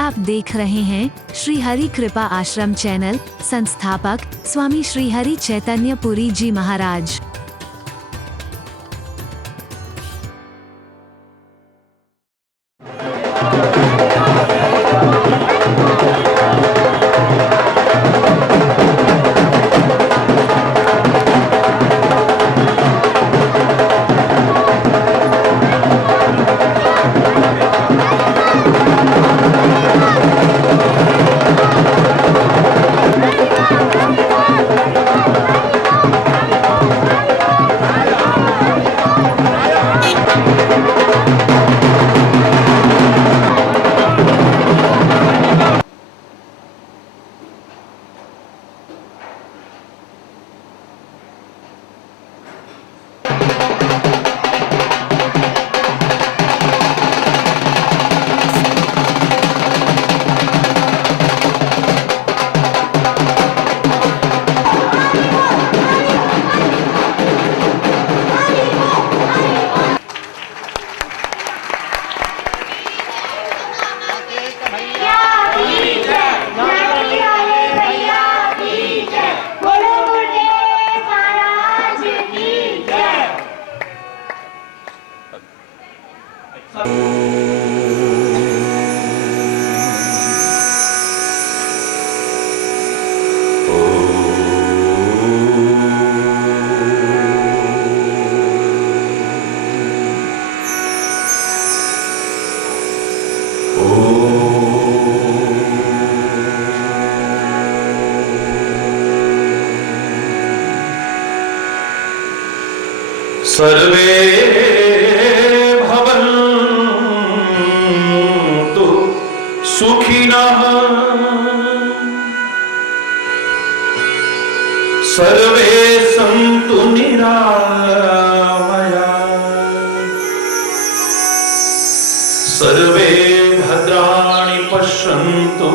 आप देख रहे हैं श्री हरि कृपा आश्रम चैनल। संस्थापक स्वामी श्री हरि चैतन्य पुरी जी महाराज। सर्वे भवन्तु सुखिनः सर्वे सन्तु निरामयाः सर्वे भद्राणि पश्यन्तु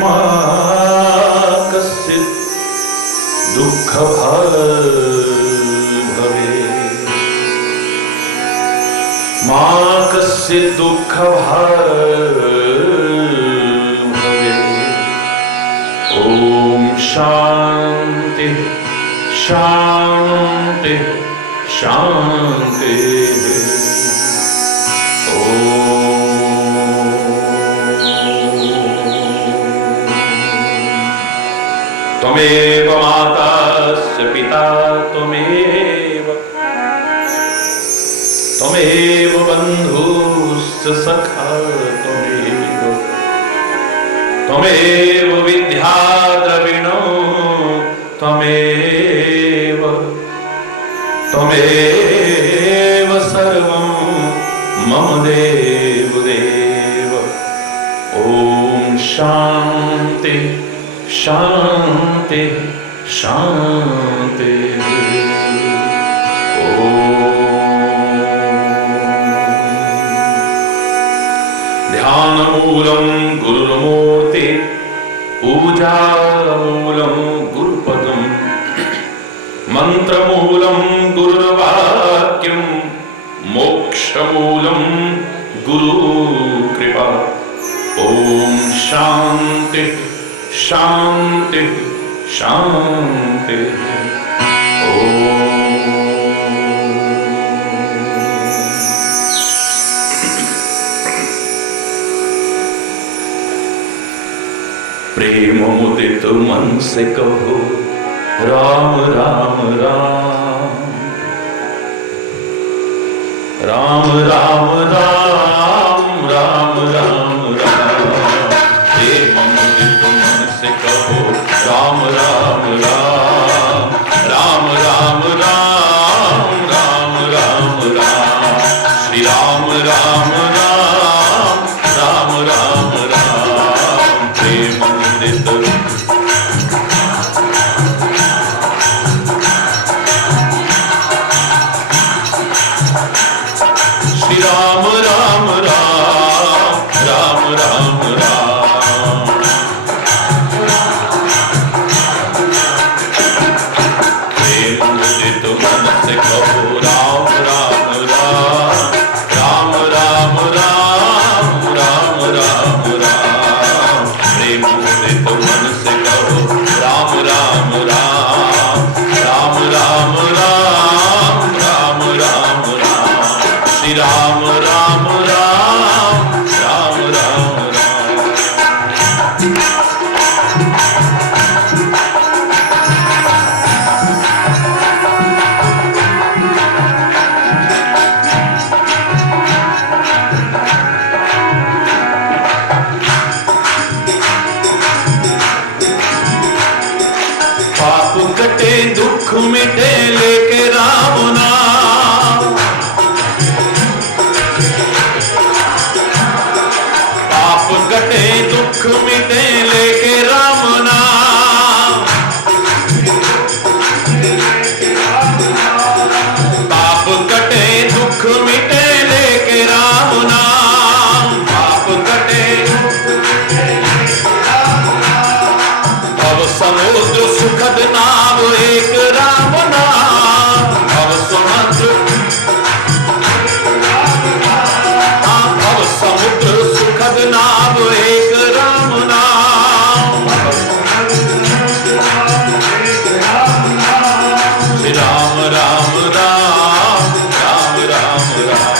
मा कश्चित् दुःखभाग् भवेत् मा कश्चित् दुःखभाग् भवेत्। ॐ शान्ति शान्ति शान्ति। त्वमेव माता च पिता त्वमेव बन्धुश्च सखा त्वमेव विद्या द्रविणो त्वमेव सर्वं मम देवदेव। ॐ शान्ति शान्ति शान्ति। ध्यानमूलं गुरुर्मूर्ति पूजामूलं गुरुपदं मन्त्रमूलं गुरुर्वाक्यं मोक्षमूलं गुरुकृपा। ॐ शान्ति शान्ति शान्ति। प्रेम मुदित मन से कहो राम राम राम राम राम राम राम राम राम। प्रेम मुदित मन से कहो राम राम राम राम राम राम राम राम राम। श्री राम राम राम राम राम राम। प्रेम मुदित श्री राम राम राम राम राम राम। प्रेम मुदित मन से कहो राम राम राम राम राम राम श्री राम राम राम राम राम राम। पाप कटे दुख मिटे लेके राम नाम, पाप कटे दुख मिटे लेके राम नाम, पाप कटे दुख मिटे लेके राम नाम, पाप कटे भव समुद्र सुखद नाम एक राम नाम, भव समुद्र भव समुद्र सुखद नाम एक राम नाम, श्री राम राम राम राम राम राम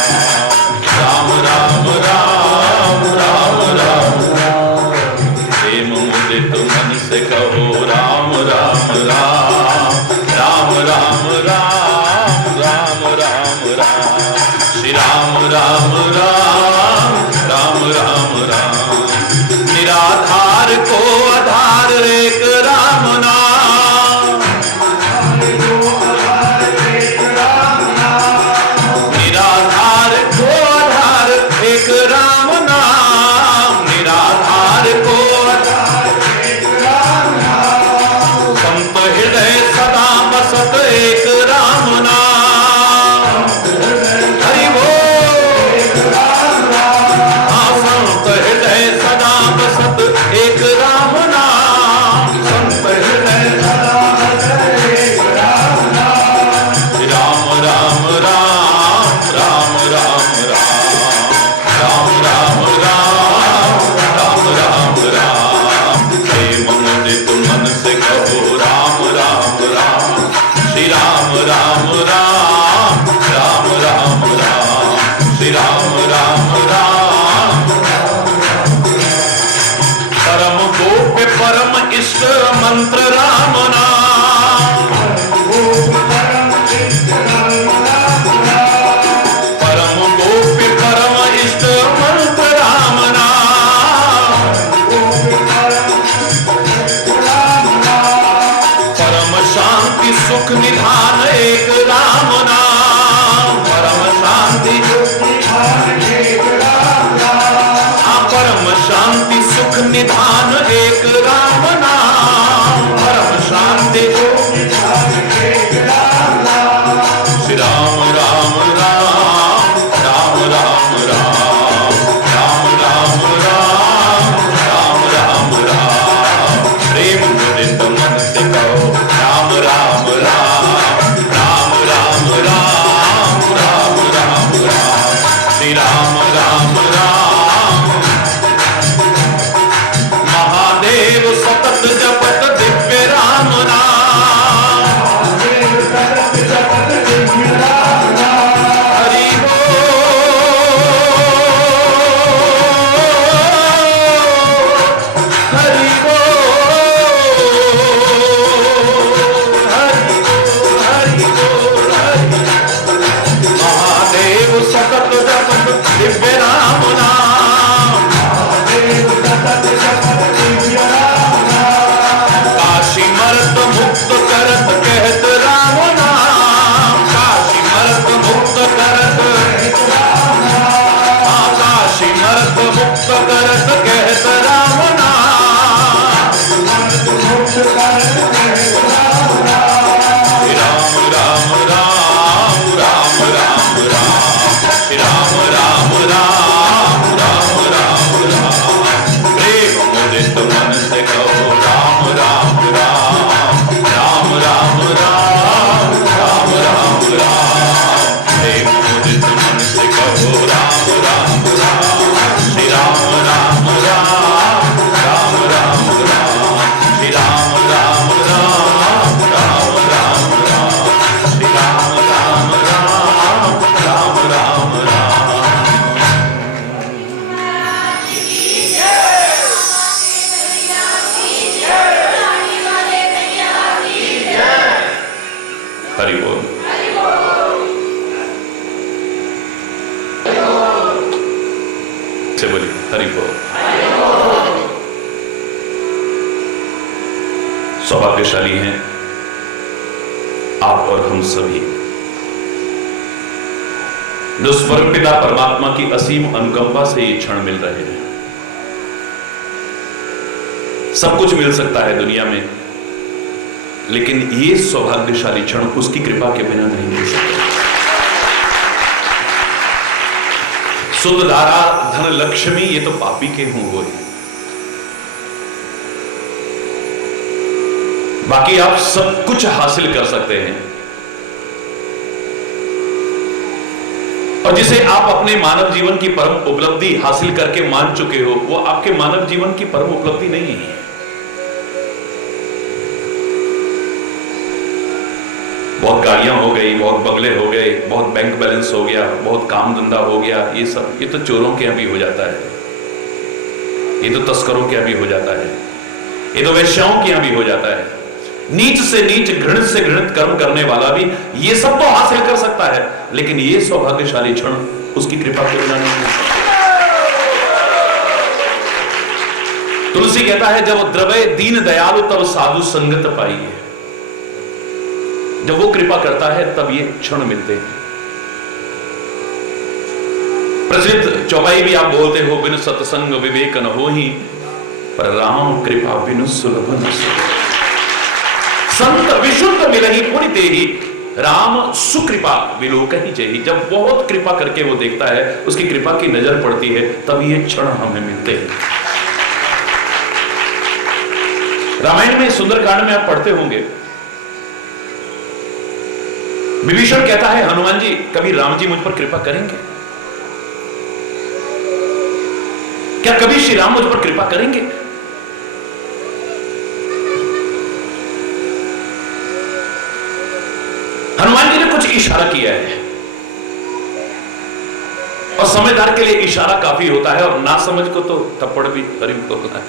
राम राम राम राम राम। प्रेम मुदित मन से कहो राम राम राम राम राम राम राम राम राम। श्री राम राम राम राम राम राम। निराधार को आधार एक राम नाम, निराधार को आधार एक राम नाम, निराधार को संत हृदय सदा बसत एक राम नाम, हरि बोल। हाँ, संत हृदय सदा बसत एक राम नाम, संत हृदय सदा बसत एक राम नाम। राम राम राम राम राम राम राम राम राम राम राम। प्रेम मुदित मन से कहो राम राम राम। श्री राम राम राम राम राम राम। श्री राम राम राम। परम गोप्य परम इष्ट मंत्र राम नाम, परम गोप्य परम इष्ट मंत्र राम नाम, परम शांति सुख निधान एक राम नाम, परम शांति परम शांति सुख निधान एक राम नाम, परम शांति श्री राम राम राम राम राम राम राम राम राम राम राम राम। प्रेम मुदित मन से कहो राम राम राम राम राम राम राम राम राम। श्री राम राम राम। महादेव सतत जपत दिव्य राम नाम, हरि बोल हरि बोल हरि बोल हरि बोल। महादेव सतत जपत दिव्य राम नाम, काशी मरत मुक्त करत कहत राम नाम, काशी मरत मुक्त करत काशी मरत मुक्त करत कहत राम नाम। श्री राम राम राम राम राम राम। श्री राम राम राम राम राम राम। प्रेम मुदित मन से कहो राम राम राम राम राम राम राम राम राम। प्रेम मुदित मन से कहो राम राम राम। श्री राम राम राम राम राम राम। श्री राम राम से बोलिए हरि बोल। सौभाग्यशाली हैं आप और हम सभी जो स्वर्ग पिता परमात्मा की असीम अनुकंपा से ये क्षण मिल रहे हैं। सब कुछ मिल सकता है दुनिया में, लेकिन ये सौभाग्यशाली क्षण उसकी कृपा के बिना नहीं मिल सकता। सुध धारा धन लक्ष्मी ये तो पापी के हों हुए, बाकी आप सब कुछ हासिल कर सकते हैं। और जिसे आप अपने मानव जीवन की परम उपलब्धि हासिल करके मान चुके हो, वो आपके मानव जीवन की परम उपलब्धि नहीं है। बहुत गाड़ियां हो गई, बहुत बंगले हो गए, बहुत बैंक बैलेंस हो गया, बहुत काम धंधा हो गया, ये सब ये तो चोरों के यहां भी हो जाता है, ये तो तस्करों के यहां भी हो जाता है, ये तो वैश्याओं के यहां भी हो जाता है। नीच से नीच घृणित से घृणित कर्म करने वाला भी ये सब तो हासिल कर सकता है, लेकिन ये सौभाग्यशाली क्षण उसकी कृपा के बिना नहीं मिल सकता। तुलसी कहता है जब द्रवय दीन दयालु तब साधु संगत पाइए। जब वो कृपा करता है तब ये क्षण मिलते हैं। प्रचलित चौपाई भी आप बोलते हो, बिनु सत्संग विवेक न होहि, पर राम कृपा बिनु सुलभ न सोहि। संत विशुद्ध मिलहि पुनि तेहि, राम सुकृपा विलोकहि जेहि। जब बहुत कृपा करके वो देखता है, उसकी कृपा की नजर पड़ती है, तब ये क्षण हमें मिलते हैं। रामायण में सुंदरकांड में आप पढ़ते होंगे, विभीषण कहता है हनुमान जी कभी राम जी मुझ पर कृपा करेंगे? क्या कभी श्री राम मुझ पर कृपा करेंगे? हनुमान जी ने कुछ इशारा किया है, और समझदार के लिए इशारा काफी होता है, और ना समझ को तो थप्पड़ भी बोलना है,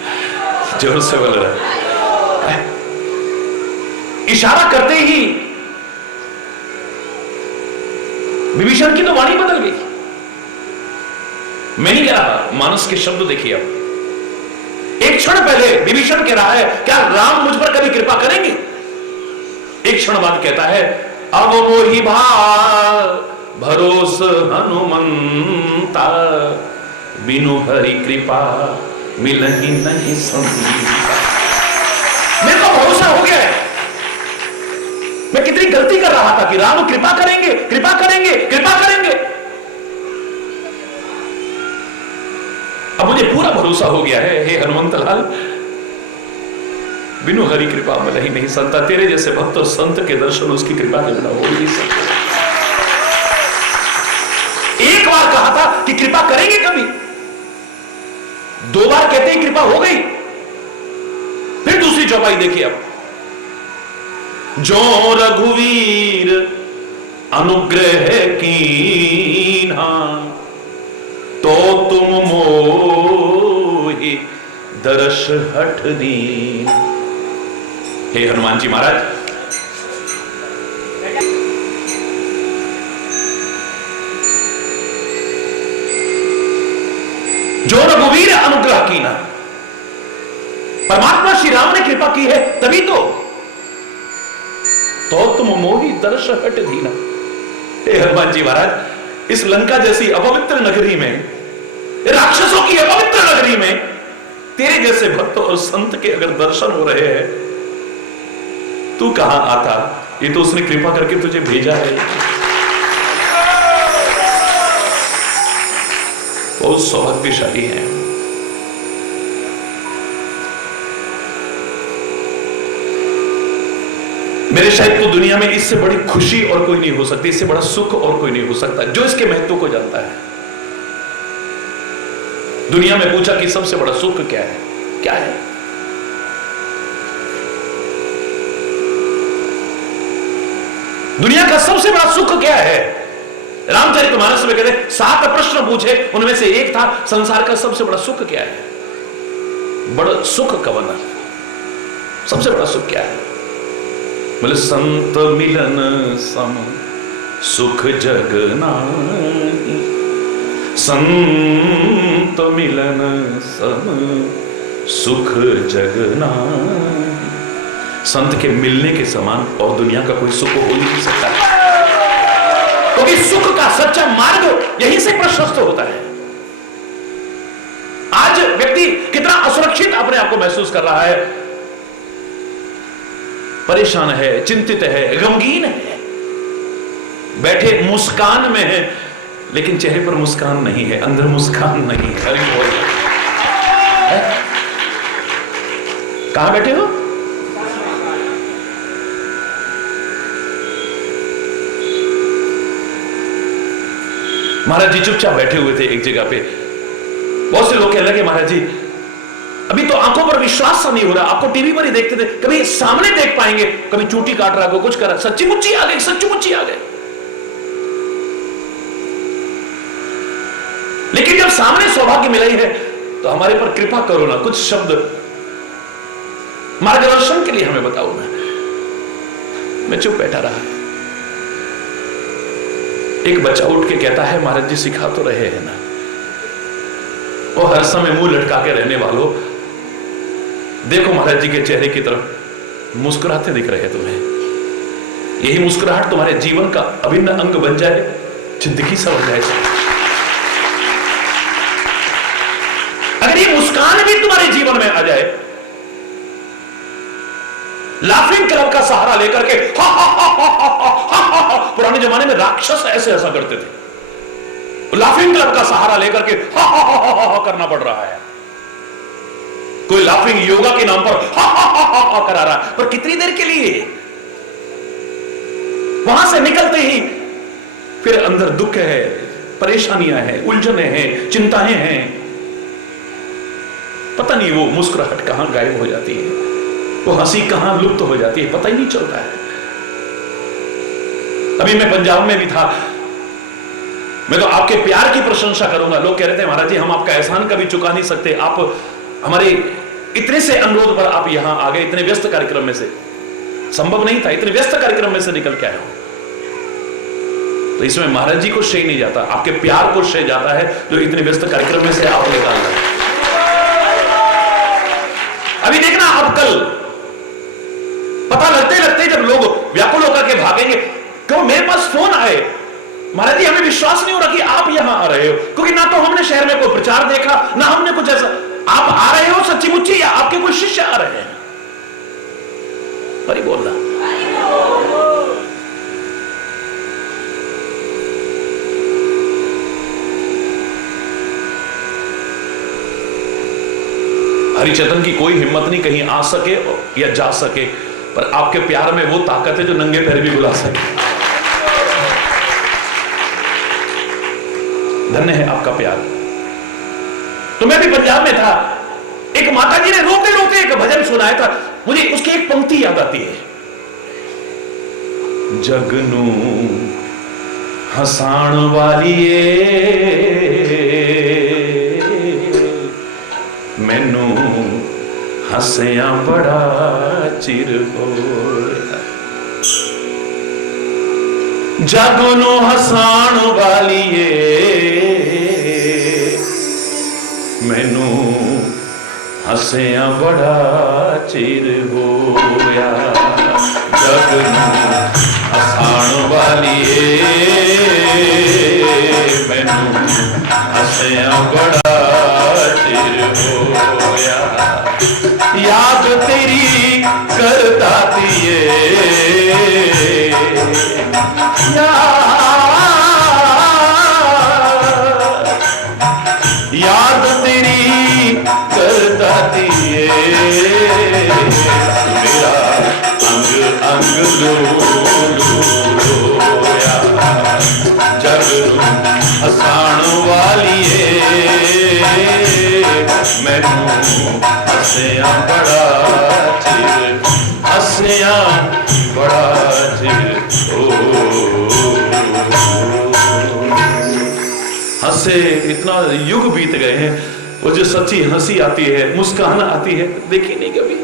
जोर से बोल रहा है। इशारा करते ही विभीषण की तो वाणी बदल गई। मैं नहीं कह रहा, मानस के शब्द देखिए आप। एक क्षण पहले विभीषण कह रहा है क्या राम मुझ पर कभी कृपा करेंगे? एक क्षण बाद कहता है अब मोहि भरोस हनुमंता, बिनु हरि कृपा मिलहि नहीं संता। मेरे को भरोसा हो गया है, मैं कितनी गलती कर रहा था कि राम कृपा करेंगे, कृपा करेंगे, कृपा करेंगे। अब मुझे पूरा भरोसा हो गया है, हे हनुमंत लाल, बिनु हरि कृपा मिलहि नहीं संता। तेरे जैसे भक्त और संत के दर्शन उसकी कृपा के बिना हो ही नहीं सकते। एक बार कहा था कि कृपा करेंगे कभी, दो बार कहते ही कृपा हो गई। फिर दूसरी चौपाई देखिए अब, जो रघुवीर अनुग्रह कीन्हा, तो तुम मोहि दर्श हठ दीन। हे हनुमान जी महाराज, जो रघुवीर अनुग्रह कीन्हा, परमात्मा श्री राम ने कृपा की है तभी तो तुम मोहि दर्श हट दीना। हे हनुमान जी महाराज, इस लंका जैसी अपवित्र नगरी में, राक्षसों की अपवित्र नगरी में तेरे जैसे भक्त और संत के अगर दर्शन हो रहे हैं, तू कहां आता? ये तो उसने कृपा करके तुझे भेजा है। बहुत सौभाग्यशाली है। मेरे शायद तो दुनिया में इससे बड़ी खुशी और कोई नहीं हो सकती, इससे बड़ा सुख और कोई नहीं हो सकता, जो इसके महत्व को जानता है। दुनिया में पूछा कि सबसे बड़ा सुख क्या है, क्या है? दुनिया का सबसे बड़ा सुख क्या है? रामचरितमानस में कहते 7 प्रश्न पूछे, उनमें से एक था संसार का सबसे बड़ा सुख क्या है? बड़ा सुख कवन, सबसे बड़ा सुख क्या है? बोले संत मिलन सम सुख जग नाही, संत मिलन सम सुख जगना। संत के मिलने के समान और दुनिया का कोई सुख हो ही नहीं सकता, क्योंकि सुख का सच्चा मार्ग यहीं से प्रशस्त होता है। आज व्यक्ति कितना असुरक्षित अपने आप को महसूस कर रहा है, परेशान है, चिंतित है, गमगीन है, बैठे मुस्कान में है, लेकिन चेहरे पर मुस्कान नहीं है, अंदर मुस्कान नहीं है। अरे कहां बैठे हो? महाराज जी चुपचाप बैठे हुए थे एक जगह पे। बहुत से लोग कहने लगे, महाराज जी अभी तो आंखों पर विश्वास सा नहीं हो रहा, आपको टीवी पर ही देखते थे, कभी सामने देख पाएंगे? कभी चूटी काट रहा, को कुछ कर रहा, सच्ची मुच्ची आ गए, सच्ची मुच्ची आ गए। लेकिन जब सामने सौभाग्य मिला ही है तो हमारे पर कृपा करो ना, कुछ शब्द मार्गदर्शन के लिए हमें बताओ ना। मैं चुप बैठा रहा। एक बच्चा उठ के कहता है, महाराज जी सिखा तो रहे हैं ना, वो हर समय मुंह लटका के रहने वालों, देखो महाराज जी के चेहरे की तरफ, मुस्कुराते दिख रहे हैं तुम्हें। यही मुस्कुराहट तुम्हारे जीवन का अभिन्न अंग बन जाए, जिंदगी सा बन जाए। अगर ये मुस्कान भी तुम्हारे जीवन में आ जाए, लाफिंग क्लब का सहारा लेकर के हा हा हा हा हा हा हा, पुराने जमाने में राक्षस ऐसे ऐसा करते थे, लाफिंग क्लब का सहारा लेकर के हा हा हा हा हा करना पड़ रहा है। कोई लाफिंग योगा के नाम पर हा हा हा हा हा करा रहा है, पर कितनी देर के लिए? वहां से निकलते ही फिर अंदर दुख है, परेशानियां हैं, उलझने हैं, चिंताएं हैं, पता नहीं वो मुस्कुराहट कहां गायब हो जाती है, वो हंसी कहां लुप्त हो जाती है, पता ही नहीं चलता है। अभी मैं पंजाब में भी था, मैं तो आपके प्यार की प्रशंसा करूंगा। लोग कह रहे थे, महाराज जी हम आपका एहसान कभी चुका नहीं सकते, आप हमारे इतने से अनुरोध पर आप यहां आ गए, इतने व्यस्त कार्यक्रम में से, संभव नहीं था, इतने व्यस्त कार्यक्रम में से निकल के आए हो। तो इसमें महाराज जी को श्रेय नहीं जाता, आपके प्यार को श्रेय जाता है, जो इतने व्यस्त कार्यक्रम में से आप निकाल रहे हैं। अभी देखना, अब कल पता लगते लगते जब लोग व्याकुल होकर के भागेंगे, क्यों मेरे पास फोन आए, महाराज जी हमें विश्वास नहीं हो रहा कि आप यहां आ रहे हो, क्योंकि ना तो हमने शहर में कोई प्रचार देखा, ना हमने कुछ ऐसा। आप आ रहे हो सच्ची मुच्ची, या आपके कोई शिष्य आ रहे हैं? पर बोलना, हरिचंदन की कोई हिम्मत नहीं कहीं आ सके या जा सके, पर आपके प्यार में वो ताकत है जो नंगे पैर भी बुला सके। धन्य है आपका प्यार। तो मैं भी पंजाब में था, एक माता जी ने रोते रोते एक भजन सुनाया था, मुझे उसकी एक पंक्ति याद आती है, जगनू हसाण वालिए मैनू हसिया बड़ा चिर होया। जगनू हसाण वालिए मैनू हसिया बड़ा चिर होया। जगनू हसाण वालिए मैनू हसिया बड़ा चिर होया। याद तेरी करता दिए याद तेरी करता दिए मेरा अंग अंग लोया। जगनू हसाण वालिए मैनू हसिया बड़ा चिर, हसिया बड़ा चिर हंसे। इतना युग बीत गए हैं, वो जो सच्ची हंसी आती है, मुस्कान आती है, देखी नहीं कभी।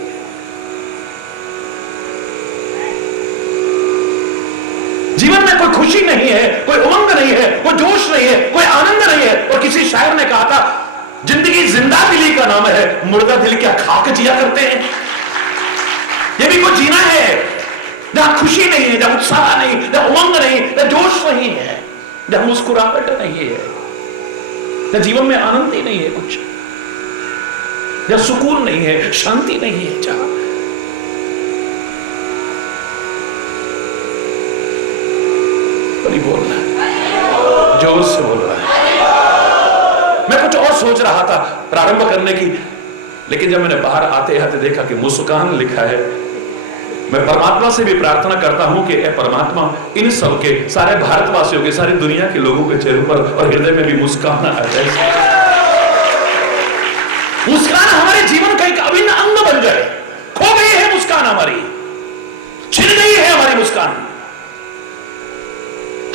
जीवन में कोई खुशी नहीं है, कोई उमंग नहीं है, कोई जोश नहीं है, कोई आनंद नहीं है। और किसी शायर ने कहा था, जिंदगी मुर्दा दिल क्या खाक जिया करते हैं? ये भी कुछ जीना है जहां खुशी नहीं है, जहां उत्साह नहीं, जहां उमंग नहीं, जहां जोश नहीं है, जहां मुस्कुराहट नहीं है, जहां जीवन में आनंद ही नहीं है, कुछ जहां सुकून नहीं है, शांति नहीं है, जहां बड़ी बोलना जोर से बोल रहा है। मैं कुछ और सोच रहा था प्रारंभ करने की, लेकिन जब मैंने बाहर आते आते देखा कि मुस्कान लिखा है, मैं परमात्मा से भी प्रार्थना करता हूं कि परमात्मा इन सब के, सारे भारतवासियों के, सारी दुनिया के लोगों के चेहरों पर और हृदय में भी मुस्कान आ जाए। मुस्कान हमारे जीवन का एक अभिन्न अंग बन जाए। खो गई है मुस्कान हमारी, छिन गई है हमारी मुस्कान।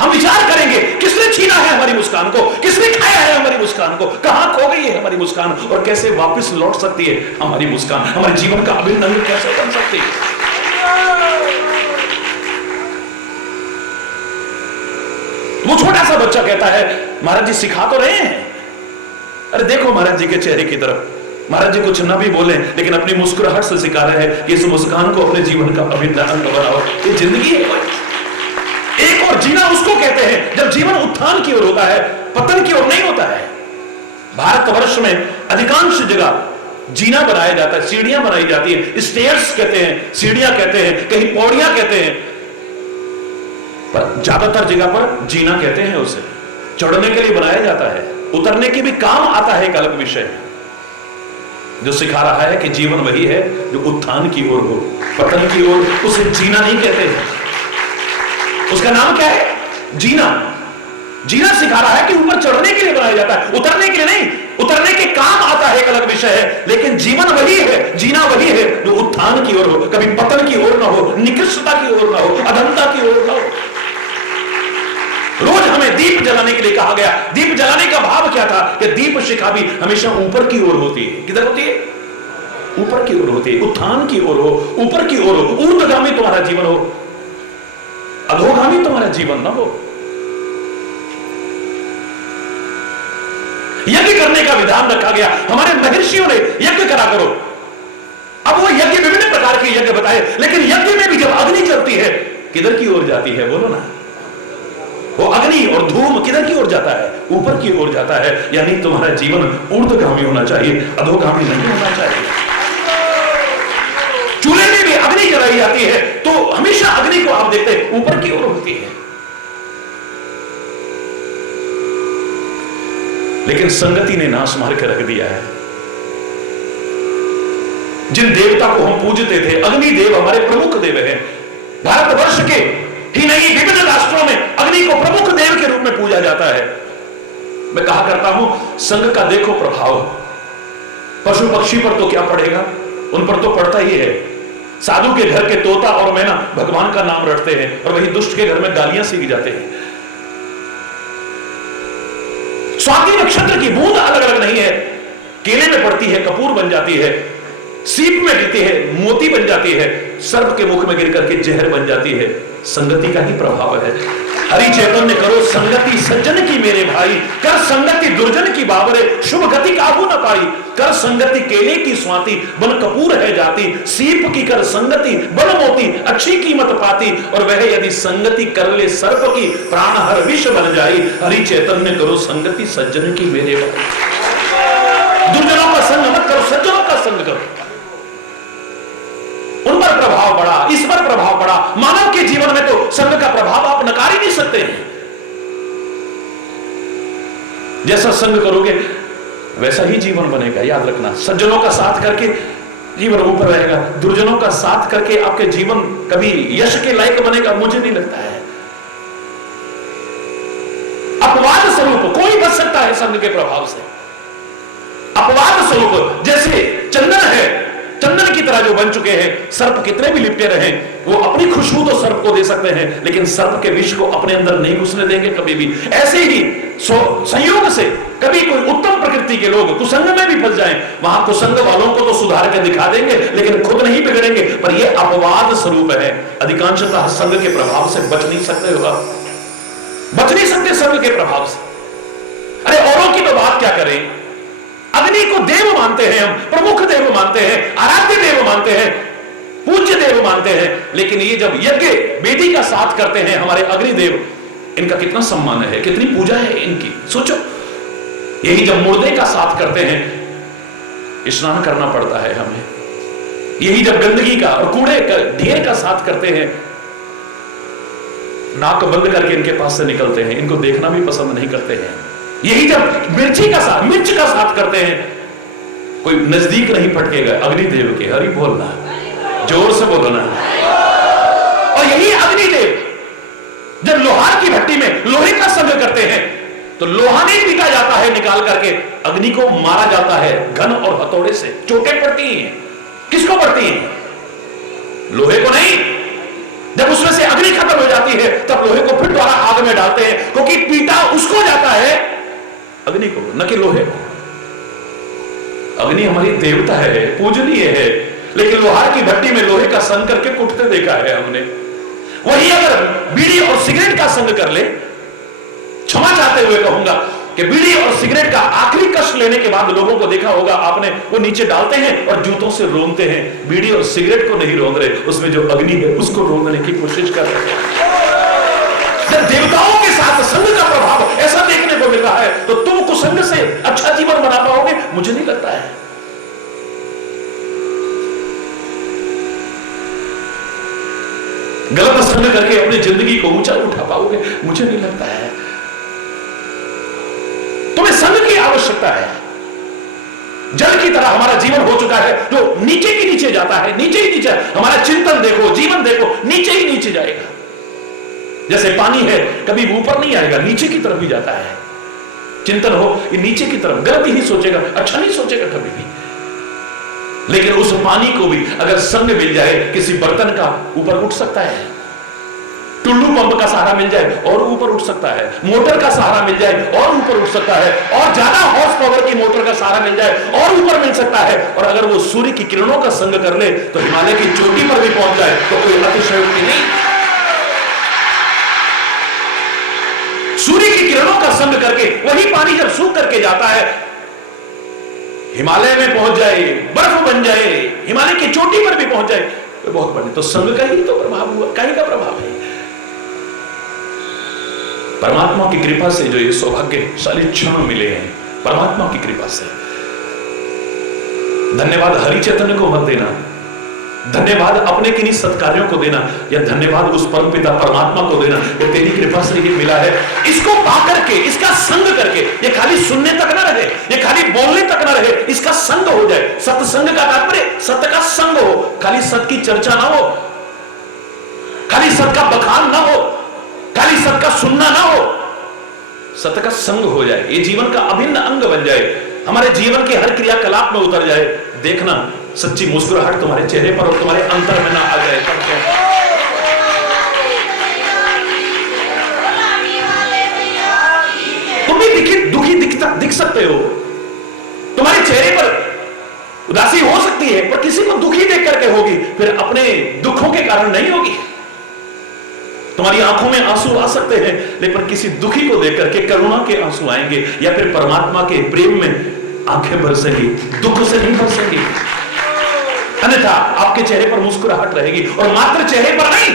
हम विचार करेंगे किसने छीना है हमारी मुस्कान को, किसने खाया है हमारी मुस्कान को, कहां खो गई है हमारी मुस्कान और कैसे वापस लौट सकती है हमारी मुस्कान, हमारे जीवन का अभिन्न अंग कैसे बन सकती है। वो छोटा सा बच्चा कहता है महाराज जी सिखा तो रहे हैं, अरे देखो महाराज जी के चेहरे की तरफ, महाराज जी कुछ ना भी बोले लेकिन अपनी मुस्कुराहट से सिखा रहे हैं कि इस मुस्कान को अपने जीवन का अभिन्न अंग बनाओ। ये जिंदगी है। एक और जीना उसको कहते हैं जब जीवन उत्थान की ओर होता है, पतन की ओर नहीं होता है। भारतवर्ष में अधिकांश जगह जीना बनाया जाता है, सीढ़ियां बनाई जाती है, स्टेयर्स कहते हैं, सीढ़ियां कहते हैं, कहीं पौड़ियां कहते हैं, पर ज्यादातर जगह पर जीना कहते हैं उसे। चढ़ने के लिए बनाया जाता है, उतरने के भी काम आता है, एक अलग विषय है। जो सिखा रहा है कि जीवन वही है जो उत्थान की ओर हो, पतन की ओर, उसे जीना नहीं कहते हैं। उसका नाम क्या है? जीना। जीना सिखा रहा है कि ऊपर चढ़ने के लिए बनाया जाता है, उतरने के लिए नहीं। उतरने के काम आता है, एक अलग विषय है, लेकिन जीवन वही है, जीना वही है जो उत्थान की ओर हो, कभी पतन की ओर ना हो, निकृष्टता की ओर ना हो, अधमता की ओर ना हो। रोज हमें दीप जलाने के लिए कहा गया। दीप जलाने का भाव क्या था कि दीप शिखा भी हमेशा ऊपर की ओर होती है। किधर होती है? ऊपर की ओर होती है। उत्थान की ओर हो, ऊपर की ओर हो, ऊर्ध्वगामी तुम्हारा जीवन हो, अधोगामी तुम्हारा जीवन ना हो। यज्ञ करने का विधान रखा गया, हमारे महर्षियों ने यज्ञ करा करो। अब वो यज्ञ विभिन्न प्रकार के यज्ञ बताए, लेकिन यज्ञ में भी जब अग्नि चलती है किधर की ओर जाती है? बोलो ना। वो अग्नि और धूम किधर की ओर जाता है? ऊपर की ओर जाता है। यानी तुम्हारा जीवन ऊर्ध्वगामी होना चाहिए, अधोगामी नहीं होना चाहिए। चूल्हे में भी अग्नि जलाई जाती है तो हमेशा अग्नि को आप देखते हैं ऊपर की ओर होती है। लेकिन संगति ने नाश मार के रख दिया है। जिन देवता को हम पूजते थे, अग्नि देव हमारे प्रमुख देव हैं। भारतवर्ष के ही नहीं, विभिन्न राष्ट्रों में अग्नि को प्रमुख देव के रूप में पूजा जाता है। मैं कहा करता हूं संघ का देखो प्रभाव, पशु पक्षी पर तो क्या पड़ेगा, उन पर तो पड़ता ही है। साधु के घर के तोता और मैना भगवान का नाम रटते हैं और वही दुष्ट के घर में गालियां सीख जाते हैं। स्वाति नक्षत्र की बूंद अलग अलग नहीं है, केले में पड़ती है कपूर बन जाती है, सीप में गिरती है मोती बन जाती है, सर्प के मुख में गिर करके जहर बन जाती है। संगति का ही प्रभाव है। हरि चैतन्य करो संगति सज्जन की मेरे भाई, कर संगति दुर्जन की बाबरे, शुभ गति काबू न पाई। कर संगति केले की स्वाति, बन कपूर है जाती। सीप की कर संगति बन मोती, अच्छी कीमत पाती। और वह यदि संगति कर ले सर्प की, प्राण हर विष बन जाई। हरि चैतन्य करो संगति सज्जन की मेरे भाई। दुर्जनों का संग मत करो, सज्जनों का संग करो। उन पर प्रभाव पड़ा, इस पर प्रभाव पड़ा। मानव के जीवन में तो संघ का प्रभाव आप नकार ही नहीं सकते हैं। जैसा संघ करोगे वैसा ही जीवन बनेगा, याद रखना। सज्जनों का साथ करके जीवन ऊपर रहेगा, दुर्जनों का साथ करके आपके जीवन कभी यश के लायक बनेगा, मुझे नहीं लगता है। अपवाद स्वरूप कोई बच सकता है संघ के प्रभाव से। अपवाद स्वरूप जैसे चंदन है, चंदन की तरह जो बन चुके हैं, सर्प कितने भी लिपटे रहे वो अपनी खुशबू तो सर्प को दे सकते हैं, लेकिन सर्प के विष को अपने अंदर नहीं घुसने देंगे कभी भी। ऐसे ही संयोग से कभी कोई उत्तम प्रकृति के लोग कुसंग में भी फंस जाएं, वहां कुसंग वालों को तो सुधार के दिखा देंगे लेकिन खुद नहीं बिगड़ेंगे। पर यह अपवाद स्वरूप है, अधिकांशतः संघ के प्रभाव से बच नहीं सकते होगा, बच नहीं सकते संघ के प्रभाव से। अरे औरों की तो बात क्या करें, अग्नि अग्नि को देव मानते हैं, हम प्रमुख देव मानते हैं, आराध्य देव मानते हैं, पूज्य देव मानते हैं। लेकिन ये जब यज्ञ वेदी का साथ करते हैं हमारे अग्निदेव, इनका कितना सम्मान है, कितनी पूजा है इनकी, सोचो। यही जब मुर्दे का साथ करते हैं, स्नान करना पड़ता है हमें। यही जब गंदगी का और कूड़े का ढेर का साथ करते हैं, नाक बंद करके इनके पास से निकलते हैं, इनको देखना भी पसंद नहीं करते हैं। यही जब मिर्च का साथ करते हैं, कोई नजदीक नहीं फटकेगा अग्निदेव के। हरि बोलना, जोर से बोलना। और यही अग्निदेव जब लोहार की भट्टी में लोहे का संग करते हैं, तो लोहा नहीं पीटा जाता है निकाल करके, अग्नि को मारा जाता है घन और हथौड़े से। चोटें पड़ती हैं, किसको पड़ती हैं? लोहे को नहीं। जब उसमें से अग्नि खत्म हो जाती है, तब लोहे को फिर दोबारा आग में डालते हैं, क्योंकि पीटा उसको जाता है, अग्नि को, न कि लोहे को। अग्नि हमारी देवता है, पूजनीय है, लेकिन लोहार की भट्टी में लोहे का संग करके कुटते देखा है हमने। वही अगर बीड़ी और सिगरेट का संग कर ले, क्षमा चाहते हुए कहूंगा कि बीड़ी और सिगरेट का आखिरी कष्ट लेने के बाद लोगों को देखा होगा आपने, वो नीचे डालते हैं और जूतों से रोंदते हैं। बीड़ी और सिगरेट को नहीं रोंद रहे, उसमें जो अग्नि है उसको रोंदने की कोशिश कर रहे हैं। जब देवताओं के साथ संग का प्रभाव ऐसा देखने को मिल रहा है, तो तुम कुसंग से अच्छा जीवन बना पाओगे? मुझे नहीं लगता है। गलत संग करके अपनी जिंदगी को ऊंचा उठा पाओगे? मुझे नहीं लगता है। तुम्हें संग की आवश्यकता है। जल की तरह हमारा जीवन हो चुका है, जो नीचे की नीचे जाता है, नीचे ही नीचे। हमारा चिंतन देखो, जीवन देखो, नीचे ही नीचे जाएगा। जैसे पानी है, कभी ऊपर नहीं आएगा, नीचे की तरफ ही जाता है। चिंतन हो, ये नीचे की तरफ, गलत ही सोचेगा, अच्छा नहीं सोचेगा कभी भी। लेकिन उस पानी को भी अगर संग मिल जाए किसी बर्तन का, ऊपर उठ सकता है। टुल्लू पंप का सहारा मिल जाए और ऊपर उठ सकता है। मोटर का सहारा मिल जाए और ऊपर उठ सकता है। और ज्यादा हॉर्स पावर की मोटर का सहारा मिल जाए और ऊपर मिल सकता है। और अगर वो सूर्य की किरणों का संग कर ले तो हिमालय की चोटी पर भी पहुंच जाए, तो कोई अतिशयोक्ति नहीं। सूर्य की किरणों का संग करके वही पानी जब सूख करके जाता है, हिमालय में पहुंच जाए, बर्फ बन जाए, हिमालय की चोटी पर भी पहुंच जाए, तो बहुत बड़ी। तो संग का ही तो प्रभाव हुआ, कहीं का प्रभाव है। परमात्मा की कृपा से जो ये सौभाग्यशाली क्षण मिले हैं, परमात्मा की कृपा से। धन्यवाद हरि चैतन्य को मत देना, धन्यवाद अपने किन्हीं सत्कार्यों को देना, या धन्यवाद उस परम पिता परमात्मा को देना कि तेरी कृपा से ये मिला है। इसको पा करके, इसका संग करके, ये खाली सुनने तक ना रहे, ये खाली बोलने तक ना रहे, इसका संग हो जाए। सत्संग का तात्पर्य सत्य का संग हो, खाली सत्य की चर्चा ना हो, खाली सत्य का बखान ना हो, खाली सत्य का सुनना ना हो, सत्य का संग हो जाए। ये जीवन का अभिन्न अंग बन जाए, हमारे जीवन के हर क्रियाकलाप में उतर जाए। देखना सच्ची मुस्कुराहट तुम्हारे चेहरे पर और तुम्हारे अंतर में ना आ जाए। तुम भी दुखी दिख सकते हो, तुम्हारे चेहरे पर उदासी हो सकती है, पर किसी को दुखी देख करके होगी, फिर अपने दुखों के कारण नहीं होगी। तुम्हारी आंखों में आंसू आ सकते हैं, लेकिन किसी दुखी को देख करके करुणा के आंसू आएंगे, या फिर परमात्मा के प्रेम में आंखें बरसेंगी, दुख से नहीं बरसेंगी। अन्यथा आपके चेहरे पर मुस्कुराहट रहेगी, और मात्र चेहरे पर नहीं,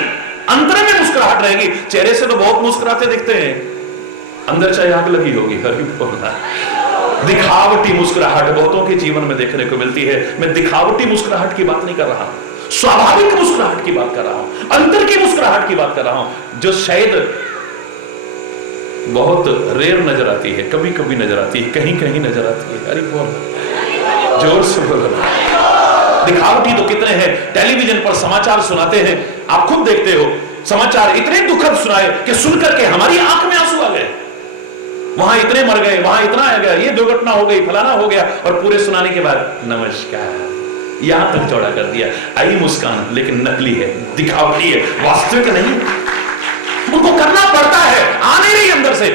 अंदर में मुस्कुराहट रहेगी। चेहरे से तो बहुत मुस्कुराते दिखते हैं, अंदर चाहे आग लगी होगी। हरि बोलना। दिखावटी मुस्कुराहट बहुतों के जीवन में देखने को मिलती है। मैं दिखावटी मुस्कुराहट की बात नहीं कर रहा हूं, स्वाभाविक मुस्कुराहट की बात कर रहा हूं, अंतर की मुस्कुराहट की बात कर रहा हूं, जो शायद बहुत रेयर नजर आती है, कभी कभी नजर आती है, कहीं कहीं नजर आती है। अरे बोल, जोर से बोलो। दिखावटी तो कितने हैं, टेलीविजन पर समाचार सुनाते हैं, आप खुद देखते हो, समाचार इतने दुखद सुनाए कि सुनकर के हमारी आंख में आंसू आ गए। वहां इतने मर गए, वहां इतना आ गया, ये दुर्घटना हो गई, फलाना हो गया, और पूरे सुनाने के बाद नमस्कार, यहां तक चौड़ा कर दिया। आई मुस्कान, लेकिन नकली है, दिखावटी है, वास्तविक नहीं। उनको करना पड़ता है, आने नहीं अंदर से।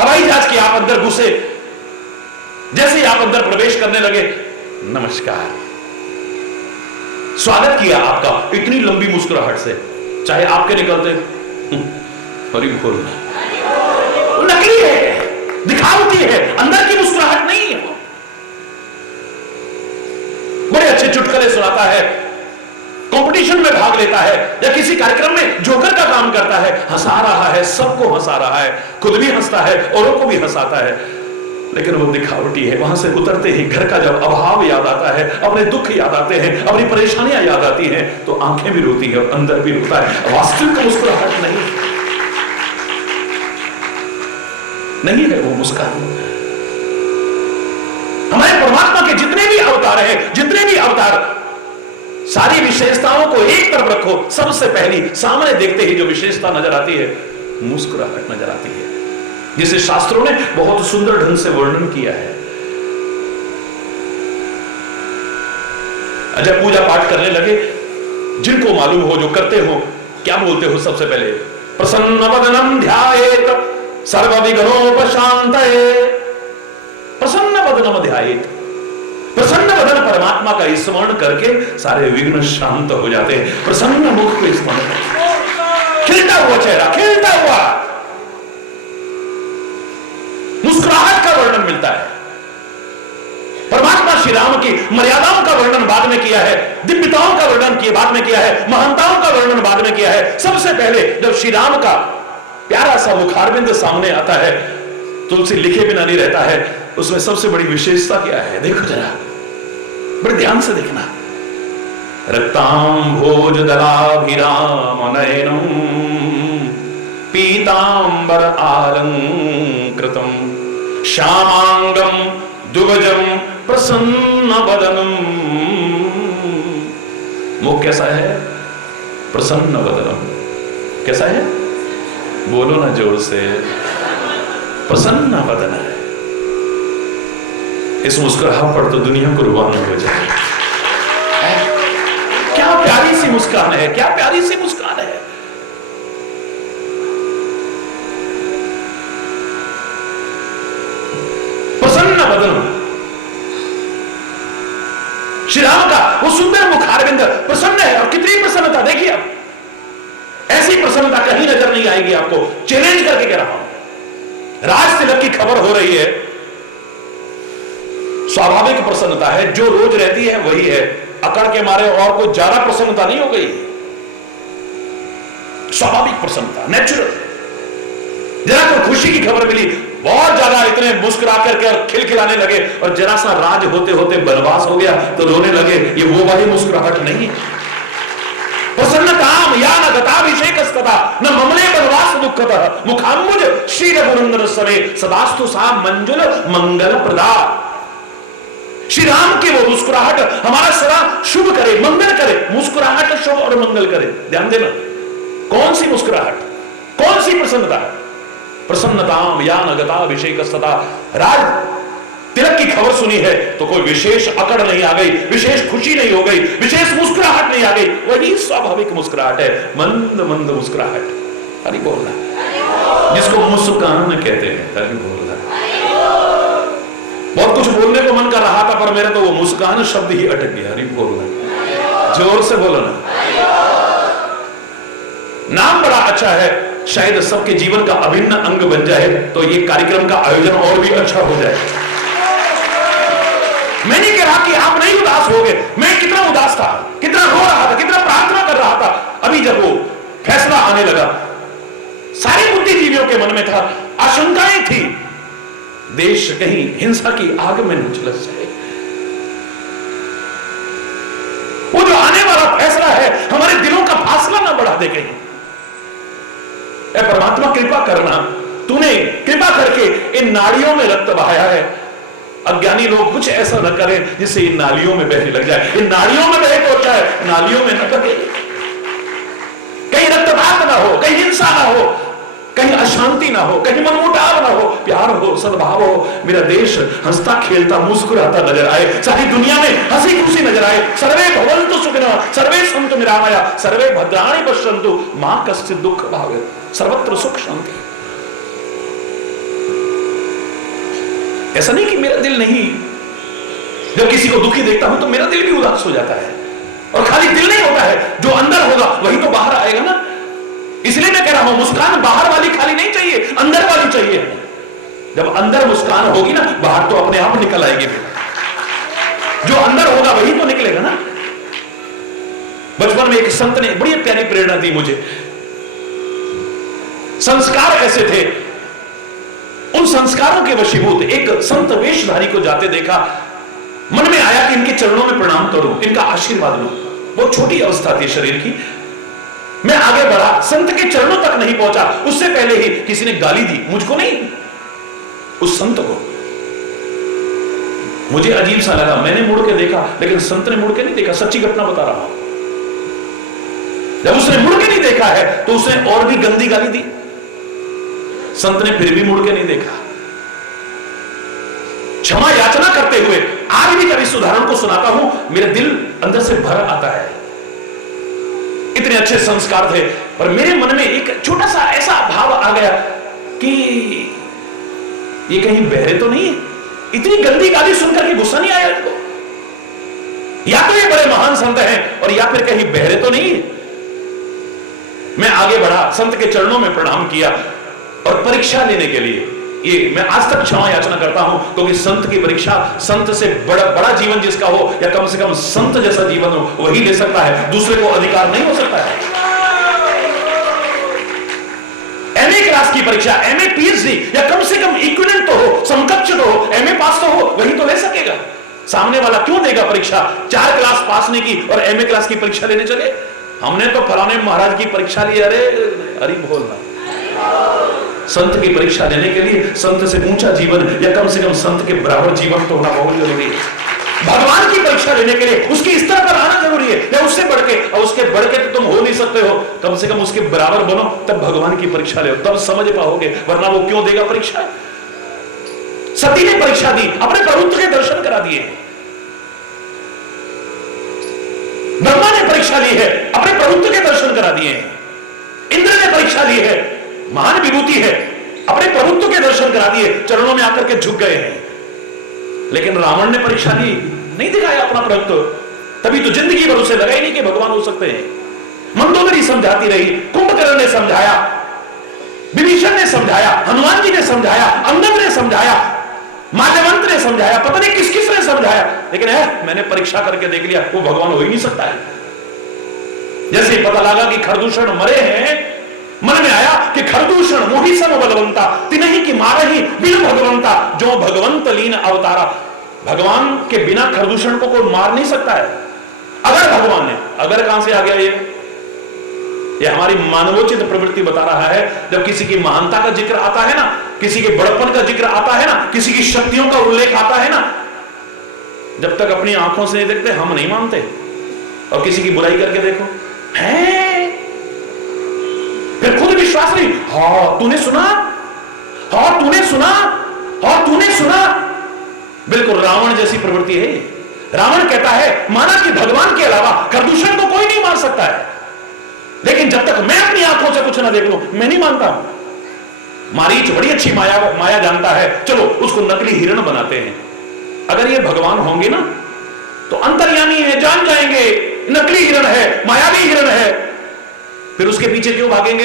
हवाई जहाज के आप अंदर घुसे, जैसे ही आप अंदर प्रवेश करने लगे, नमस्कार, स्वागत किया आपका इतनी लंबी मुस्कुराहट से, चाहे आपके निकलते हरि बोल, नकली है, दिखावटी है, अंदर की मुस्कुराहट नहीं चुटकुले सुनाता है, कंपटीशन में भाग लेता है, या किसी कार्यक्रम में जोकर का काम करता है, हंसा रहा है, सबको हंसा रहा है, खुद भी हंसता है, औरों को भी हंसाता है, लेकिन वो दिखावटी है। वहां से उतरते ही घर का जब अभाव याद आता है, अपने दुख याद आते हैं, अपनी परेशानियां याद आती हैं, तो आंखें भी रोती है और अंदर भी रोता है। वास्तविक मुस्कुराहट नहीं है वो मुस्कान। हमारे परमात्मा के जितने भी अवतार हैं, जितने भी अवतार, सारी विशेषताओं को एक तरफ रखो, सबसे पहली सामने देखते ही जो विशेषता नजर आती है, मुस्कुराहट नजर आती है, जिसे शास्त्रों ने बहुत सुंदर ढंग से वर्णन किया है। जब पूजा पाठ करने लगे, जिनको मालूम हो, जो करते हो, क्या बोलते हो सबसे पहले? प्रसन्न वदनम ध्यायेत सर्व विघ्नोपशान्तये। प्रसन्न वदनम ध्यायेत, प्रसन्न वदन परमात्मा का स्मरण करके सारे विघ्न शांत हो जाते हैं। प्रसन्न मुख को स्मरण, खिलता हुआ चेहरा, खिलता हुआ, मुस्कुराहट का वर्णन मिलता है। परमात्मा श्री राम की मर्यादाओं का वर्णन बाद में किया है, दिव्यताओं का वर्णन किया बाद में किया है, महानताओं का वर्णन बाद में किया है। सबसे पहले जब श्री राम का प्यारा सा मुखारविंद सामने आता है, तुलसी लिखे बिना नहीं रहता है, उसमें सबसे बड़ी विशेषता क्या है? देखो जरा, बड़े ध्यान से देखना। रक्तांभोज दलाभिराम नयनम पीतांबर आलंकृतम श्यामांगम दुगजम प्रसन्न वदनम। मुख कैसा है? प्रसन्न वदनम। कैसा है? बोलो ना जोर से, प्रसन्न वदन है। इस मुस्कुराहट पर तो दुनिया कुर्बान हो जाए। क्या प्यारी सी मुस्कान है, क्या प्यारी सी मुस्कान है। प्रसन्न वदन, श्री राम का वो सुंदर मुखारविंद प्रसन्न है। और कितनी प्रसन्नता, देखिए अब ऐसी प्रसन्नता कहीं नजर नहीं आएगी आपको। चैलेंज करके कह रहा हूं, राज तिलक की खबर हो रही है, स्वाभाविक प्रसन्नता है, जो रोज रहती है वही है, अकड़ के मारे और कोई ज्यादा प्रसन्नता नहीं हो गई, स्वाभाविक प्रसन्नता, नेचुरल। जरा कोई खुशी की खबर मिली, बहुत ज्यादा इतने मुस्कुरा करके और खिलखिलाने लगे, और जरा सा राज होते होते बनवास हो गया तो रोने लगे। ये वो वाली मुस्कुराहट नहीं है। प्रसन्नताम या न गताभिषेकस्तथा न ममले बनवास दुःखतः मुखाम्बुज श्री रघुनंदन समे सदास्तु सा मंजुल मंगल प्रदा। श्री राम की वो मुस्कुराहट हमारा सदा शुभ करे, मंगल करे। मुस्कुराहट शुभ और मंगल करे, ध्यान देना। कौन सी मुस्कुराहट, कौन सी प्रसन्नता? प्रसन्नताम या न गताभिषेकस्तथा। राज तिलक की खबर सुनी है तो कोई विशेष अकड़ नहीं आ गई, विशेष खुशी नहीं हो गई, विशेष मुस्कुराहट नहीं आ गई, वही स्वाभाविक मुस्कुराहट है, मंद मंद मुस्कुराहट। हरि बोलना, जिसको मुस्कान कहते हैं। हरि बोलना। बहुत कुछ बोलने को मन कर रहा था, पर मेरा तो वो मुस्कान शब्द ही अटक गया। हरि बोलना, जोर से बोलो ना। नाम बड़ा अच्छा है, शायद सबके जीवन का अभिन्न अंग बन जाए तो ये कार्यक्रम का आयोजन और भी अच्छा हो जाए। मैं नहीं कह रहा कि आप नहीं उदास हो गए, मैं कितना उदास था, कितना रो रहा था, कितना प्रार्थना कर रहा था। अभी जब वो फैसला आने लगा, सारे बुद्धिजीवियों के मन में था, आशंकाएं थी, देश कहीं हिंसा की आग में न झुलस जाए। वो जो आने वाला फैसला है, हमारे दिलों का फासला ना बढ़ा दे कहीं। ऐ परमात्मा कृपा करना, तूने कृपा करके इन नाड़ियों में रक्त बहाया है, अज्ञानी लोग कुछ ऐसा न करें जिससे इन नालियों में बहने लग जाए। इन नालियों में बहे तो अच्छा है, नालियों में न बहे। कहीं रक्तपात ना हो, कहीं हिंसा ना हो, कहीं अशांति ना हो, कहीं मनमुटाव ना हो, प्यार हो, सद्भाव हो। मेरा देश हंसता खेलता मुस्कुराता नजर आए, सारी दुनिया में हंसी खुशी नजर आए। सर्वे भवन्तु सुखिनः, सर्वे सन्तु निरामया, सर्वे भद्राणि पश्यन्तु मा कश्चित् दुःख भावेत्, सर्वत्र सुख शांति। ऐसा नहीं कि मेरा दिल नहीं, जब किसी को दुखी देखता हूं तो मेरा दिल भी उदास हो जाता है। और खाली दिल नहीं होता है, जो अंदर होगा वही तो बाहर आएगा ना। इसलिए मैं कह रहा हूं, मुस्कान बाहर वाली खाली नहीं चाहिए, अंदर वाली चाहिए। जब अंदर मुस्कान होगी ना, बाहर तो अपने आप निकल आएगी। जो अंदर होगा वही तो निकलेगा ना। बचपन में एक संत ने बड़ी प्यारी प्रेरणा दी मुझे। संस्कार ऐसे थे, उन संस्कारों के वशीभूत एक संत वेशधारी को जाते देखा। मन में आया कि इनके चरणों में प्रणाम करूं, इनका आशीर्वाद लूं। बहुत छोटी अवस्था थी शरीर की। मैं आगे बढ़ा, संत के चरणों तक नहीं पहुंचा, उससे पहले ही किसी ने गाली दी, मुझको नहीं, उस संत को। मुझे अजीब सा लगा, मैंने मुड़ के देखा, लेकिन संत ने मुड़ के नहीं देखा। सच्ची घटना बता रहा हूं। जब उसने मुड़ के नहीं देखा है तो उसने और भी गंदी गाली दी। संत ने फिर भी मुड़ के नहीं देखा। क्षमा याचना करते हुए आज भी जब इस उदाहरण को सुनाता हूं, मेरे दिल अंदर से भर आता है। इतने अच्छे संस्कार थे, पर मेरे मन में एक छोटा सा ऐसा भाव आ गया कि ये कहीं बहरे तो नहीं है। इतनी गंदी गाली सुनकर के गुस्सा नहीं आया इनको? या तो ये बड़े महान संत हैं और या फिर कहीं बहरे तो नहीं है। मैं आगे बढ़ा, संत के चरणों में प्रणाम किया और परीक्षा लेने के लिए, ये मैं आज तक क्षमा याचना करता हूं, क्योंकि संत की परीक्षा, संत से बड़ा जीवन जिसका हो, या कम से कम संत जैसा जीवन हो, वही ले सकता है। दूसरे को अधिकार नहीं हो सकता है। एमए क्लास की परीक्षा, एमए पीएचडी, या कम से कम इक्विवेलेंट तो हो, समकक्ष तो हो, एमए पास तो हो, वही तो ले सकेगा। सामने वाला क्यों देगा परीक्षा? 4 क्लास पास नहीं की और एमए क्लास की परीक्षा लेने चले। हमने तो फलाने महाराज की परीक्षा ली। अरे हरि बोलना। संत की परीक्षा लेने के लिए संत से ऊंचा जीवन, या कम से कम संत के बराबर जीवन तो होना बहुत जरूरी है। भगवान की परीक्षा लेने के लिए उसके स्तर पर आना जरूरी है, या उससे बढ़ के, और उसके बढ़ के तो तुम हो नहीं सकते हो, कम से कम उसके बराबर बनो, तब भगवान की परीक्षा ले, तब समझ पाओगे, वरना वो क्यों देगा परीक्षा। सती ने परीक्षा दी, अपने प्रभुत्व के दर्शन करा दिए। ब्रह्मा ने परीक्षा ली है, अपने प्रभुत्व के दर्शन करा दिए हैं। इंद्र ने परीक्षा ली है, महान विभूति है, अपने प्रभुत्व के दर्शन करा दिए, चरणों में आकर के झुक गए हैं। लेकिन रावण ने परीक्षा ली, नहीं दिखाया अपना प्रभुत्व, तभी तो जिंदगी भर उसे लगा ही नहीं कि भगवान हो सकते हैं। मंदोदरी समझाती रही, कुंभकर्ण ने समझाया, विभीषण ने समझाया, हनुमान जी ने समझाया, अंगद ने समझाया, माधवंत ने समझाया, पता नहीं किस किस ने समझाया, लेकिन मैंने परीक्षा करके देख लिया, वो भगवान हो ही नहीं सकता है। जैसे पता लगा कि खरदूषण मरे हैं, मन में आया कि खरदूषण मोहि सम बलवंता, तिनहि की मारहि बिन भगवंता, जो भगवंत लीन अवतारा। भगवान के बिना खरदूषण को कोई मार नहीं सकता है। अगर भगवान ने, अगर कहां से आ गया ये हमारी मानवोचित प्रवृत्ति बता रहा है। जब किसी की महानता का जिक्र आता है ना, किसी के बड़प्पन का जिक्र आता है ना, किसी की शक्तियों का उल्लेख आता है ना, जब तक अपनी आंखों से नहीं देखते हम नहीं मानते। और किसी की बुराई करके देखो, है फिर खुद विश्वास नहीं। हाँ तूने सुना, हाँ तूने सुना, हाँ तूने सुना। बिल्कुल रावण जैसी प्रवृत्ति है। रावण कहता है माना कि भगवान के अलावा खरदूषण को कोई नहीं मार सकता है, लेकिन जब तक मैं अपनी आंखों से कुछ ना देख लूं मैं नहीं मानता हूं। मारीच बड़ी अच्छी माया जानता है, चलो उसको नकली हिरण बनाते हैं। अगर ये भगवान होंगे ना तो अंतर्यामी है, जान जाएंगे नकली हिरण है, मायावी हिरण है, फिर उसके पीछे क्यों भागेंगे?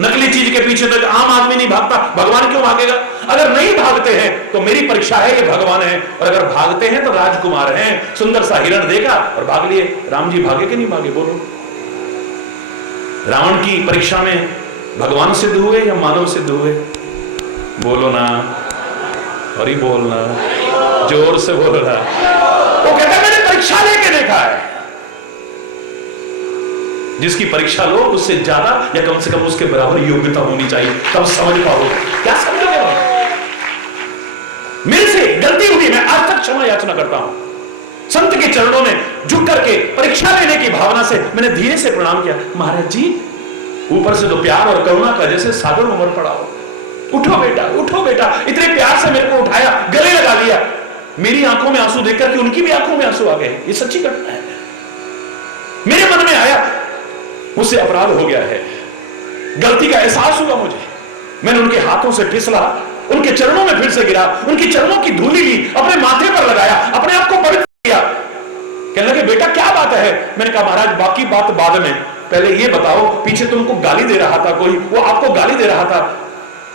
नकली चीज के पीछे तो आम आदमी नहीं भागता, भगवान क्यों भागेगा? अगर नहीं भागते हैं तो मेरी परीक्षा है ये भगवान है, और अगर भागते हैं तो राजकुमार हैं। सुंदर सा हिरण देखा और भाग लिए। राम जी भागे कि नहीं भागे? बोलो। रावण की परीक्षा में भगवान सिद्ध हुए या मानव सिद्ध हुए? बोलो ना, और ही बोलना, जोर से बोल रहा। वो कहता मैंने परीक्षा लेके देखा है। जिसकी परीक्षा लो उससे ज्यादा या कम से कम उसके बराबर योग्यता होनी चाहिए, तब समझ पाओगे। क्या समझोगे? मेरे से गलती हुई, मैं आज तक क्षमा याचना करता हूं। संत के चरणों में झुक करके परीक्षा लेने की भावना से मैंने धीरे से प्रणाम किया। महाराज जी, ऊपर से तो प्यार और करुणा का जैसे सागर उमड़ पड़ा हो। उठो बेटा, उठो बेटा। इतने प्यार से मेरे को उठाया, गले लगा लिया। मेरी आंखों में आंसू देखकर के उनकी भी आंखों में आंसू आ गए। ये सच्ची घटना है। मेरे मन में आया मुझसे अपराध हो गया है, गलती का एहसास हुआ मुझे। मैंने उनके हाथों से फिसला, उनके चरणों में फिर से गिरा, उनकी चरणों की धूली ली, अपने माथे पर लगाया, अपने आप को पवित्र किया। कहने लगे बेटा क्या बात है? मैंने कहा महाराज बाकी बात बाद में, पहले ये बताओ पीछे तुमको गाली दे रहा था कोई, वो आपको गाली दे रहा था।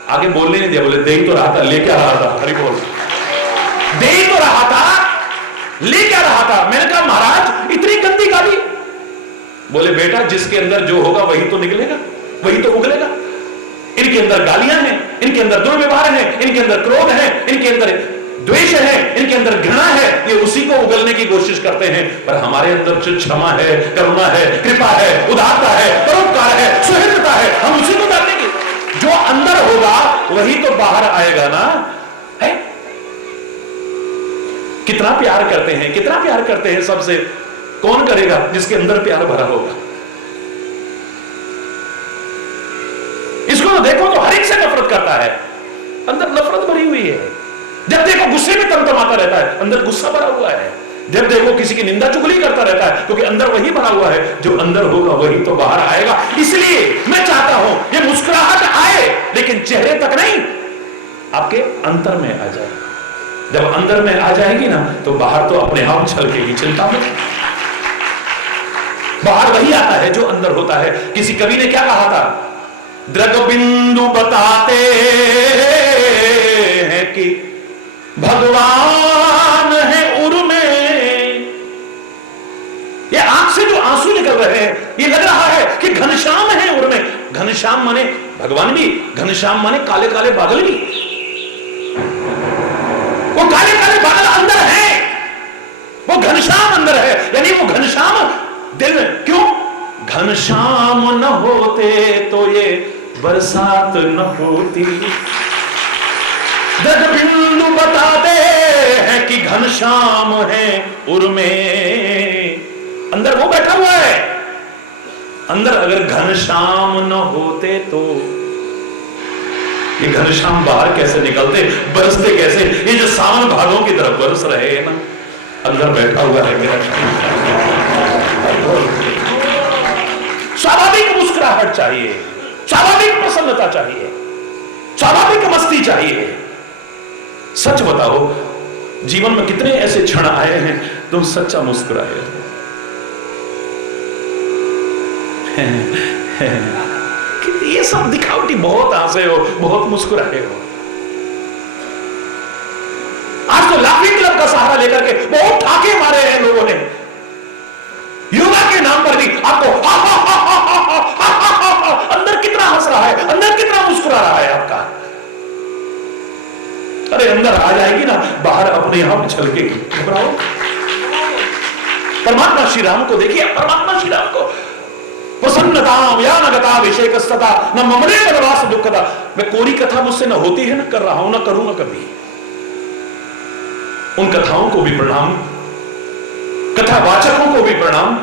आगे बोलने नहीं दिया। बोले दे ही तो रहा था, ले क्या रहा था? हरि बोल। दे ही तो रहा था, ले क्या था। मैंने कहा महाराज इतनी गंदी गाली। बोले बेटा जिसके अंदर जो होगा वही तो निकलेगा, वही तो उगलेगा। इनके अंदर गालियां हैं, इनके अंदर दुर्व्यवहार है, इनके अंदर क्रोध है, इनके अंदर द्वेष है, इनके अंदर घृणा है, ये उसी को उगलने की कोशिश करते हैं। पर हमारे अंदर जो क्षमा है, करुणा है, कृपा है, उदारता है, परोपकार है, सुहृदता है, हम उसी को डालेंगे। जो अंदर होगा वही तो बाहर आएगा ना। है कितना प्यार करते हैं, कितना प्यार करते हैं सबसे। कौन करेगा जिसके अंदर प्यार भरा होगा। इसको तो देखो तो हर एक से नफरत करता है, अंदर नफरत भरी हुई है। जब देखो गुस्से में तमतमाता रहता है, अंदर गुस्सा भरा हुआ है। जब देखो किसी की निंदा चुगली करता रहता है, क्योंकि अंदर वही भरा हुआ है। जो अंदर होगा वही तो बाहर आएगा। इसलिए मैं चाहता हूं ये मुस्कुराहट आए, लेकिन चेहरे तक नहीं, आपके अंतर में आ जाए। जब अंदर में आ जाएगी ना तो बाहर तो अपने आप छलकेगी, चिंता मत। बाहर वही आता है जो अंदर होता है। किसी कवि ने क्या कहा था, द्रग बिंदु बताते हैं कि भगवान है उर में। ये आंख से जो आंसू निकल रहे हैं, ये लग रहा है कि घनश्याम है उर में। घनश्याम माने भगवान भी, घनश्याम माने काले काले बादल भी। वो काले काले बादल अंदर है, वो घनश्याम अंदर है। यानी वो घनश्याम दिल में। क्यों? घनश्याम न होते तो ये बरसात न होती। दर्द बिंदु बताते हैं कि घनश्याम है उर में। अंदर वो बैठा हुआ है। अंदर अगर घनश्याम न होते तो ये घनश्याम बाहर कैसे निकलते, बरसते कैसे। ये जो सावन भादों की तरफ बरस रहे हैं ना, अंदर बैठा हुआ है मेरा। स्वाभाविक मुस्कुराहट चाहिए, स्वाभाविक प्रसन्नता चाहिए, स्वाभाविक मस्ती चाहिए। सच बताओ, जीवन में कितने ऐसे क्षण आए हैं तुम सच्चा मुस्कुराए हो। ये सब दिखावटी, बहुत हंसे हो, बहुत मुस्कुराए हो। आज तो लाफिंग क्लब का सहारा लेकर के बहुत ठाके मारे हैं लोगों ने। योगा के नाम पर भी आपको अंदर कितना हंस रहा है, अंदर कितना मुस्कुरा रहा है आपका। अरे अंदर आ जाएगी ना, बाहर अपने आप छलकेगी। घबराओ। परमात्मा श्री राम को देखिए, परमात्मा श्री राम को प्रसन्नताम या नगता विषेकस्तता न ममरे वनवास दुखता। मैं कोरी कथा मुझसे न होती है, न कर रहा हूं, न करूंगा कभी। उन कथाओं को भी प्रणाम, कथावाचकों को भी प्रणाम,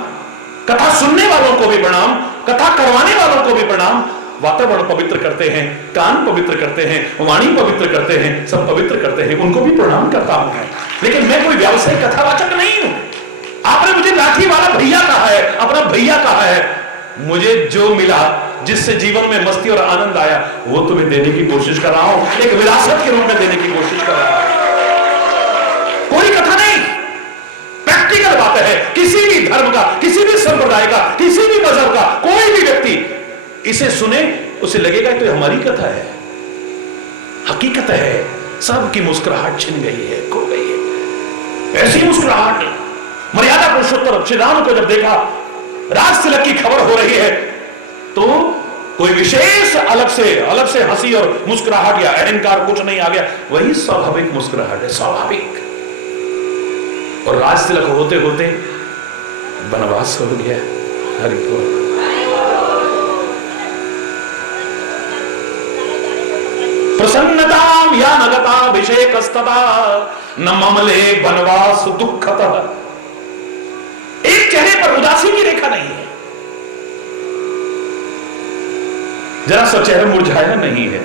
कथा सुनने वालों को भी प्रणाम, कथा करवाने वालों को भी प्रणाम। वातावरण पवित्र करते हैं, कान पवित्र करते हैं, वाणी पवित्र करते हैं, सब पवित्र करते हैं, उनको भी प्रणाम करता हूं मैं। लेकिन मैं कोई व्यावसायिक कथावाचक नहीं हूं। आपने मुझे लाठी वाला भैया कहा है, अपना भैया कहा है। मुझे जो मिला, जिससे जीवन में मस्ती और आनंद आया, वो तुम्हें देने की कोशिश कर रहा हूं, एक विरासत के रूप में देने की कोशिश कर रहा हूं। कोई कथा नहीं, प्रैक्टिकल बात है। किसी भी धर्म का, किसी भी संप्रदाय का, किसी भी मजहब का कोई भी व्यक्ति इसे सुने, उसे लगेगा कि हमारी कथा है, हकीकत है। सबकी मुस्कुराहट छिन गई है, खो गई है। ऐसी मुस्कुराहट मर्यादा पुरुषोत्तम श्री राम को जब देखा, राज तिलक की खबर हो रही है, तो कोई विशेष अलग से हंसी और मुस्कुराहट या अहंकार कुछ नहीं आ गया। वही स्वाभाविक मुस्कुराहट है, स्वाभाविक। और राज तिलक होते होते वनवास हो गया। हरिपुर प्रसन्नताम या नगता अभिषेकस्तदा न ममले वनवास दुखतः। एक चेहरे पर उदासी की रेखा नहीं है, जरा सा चेहरा मुरझाया नहीं है।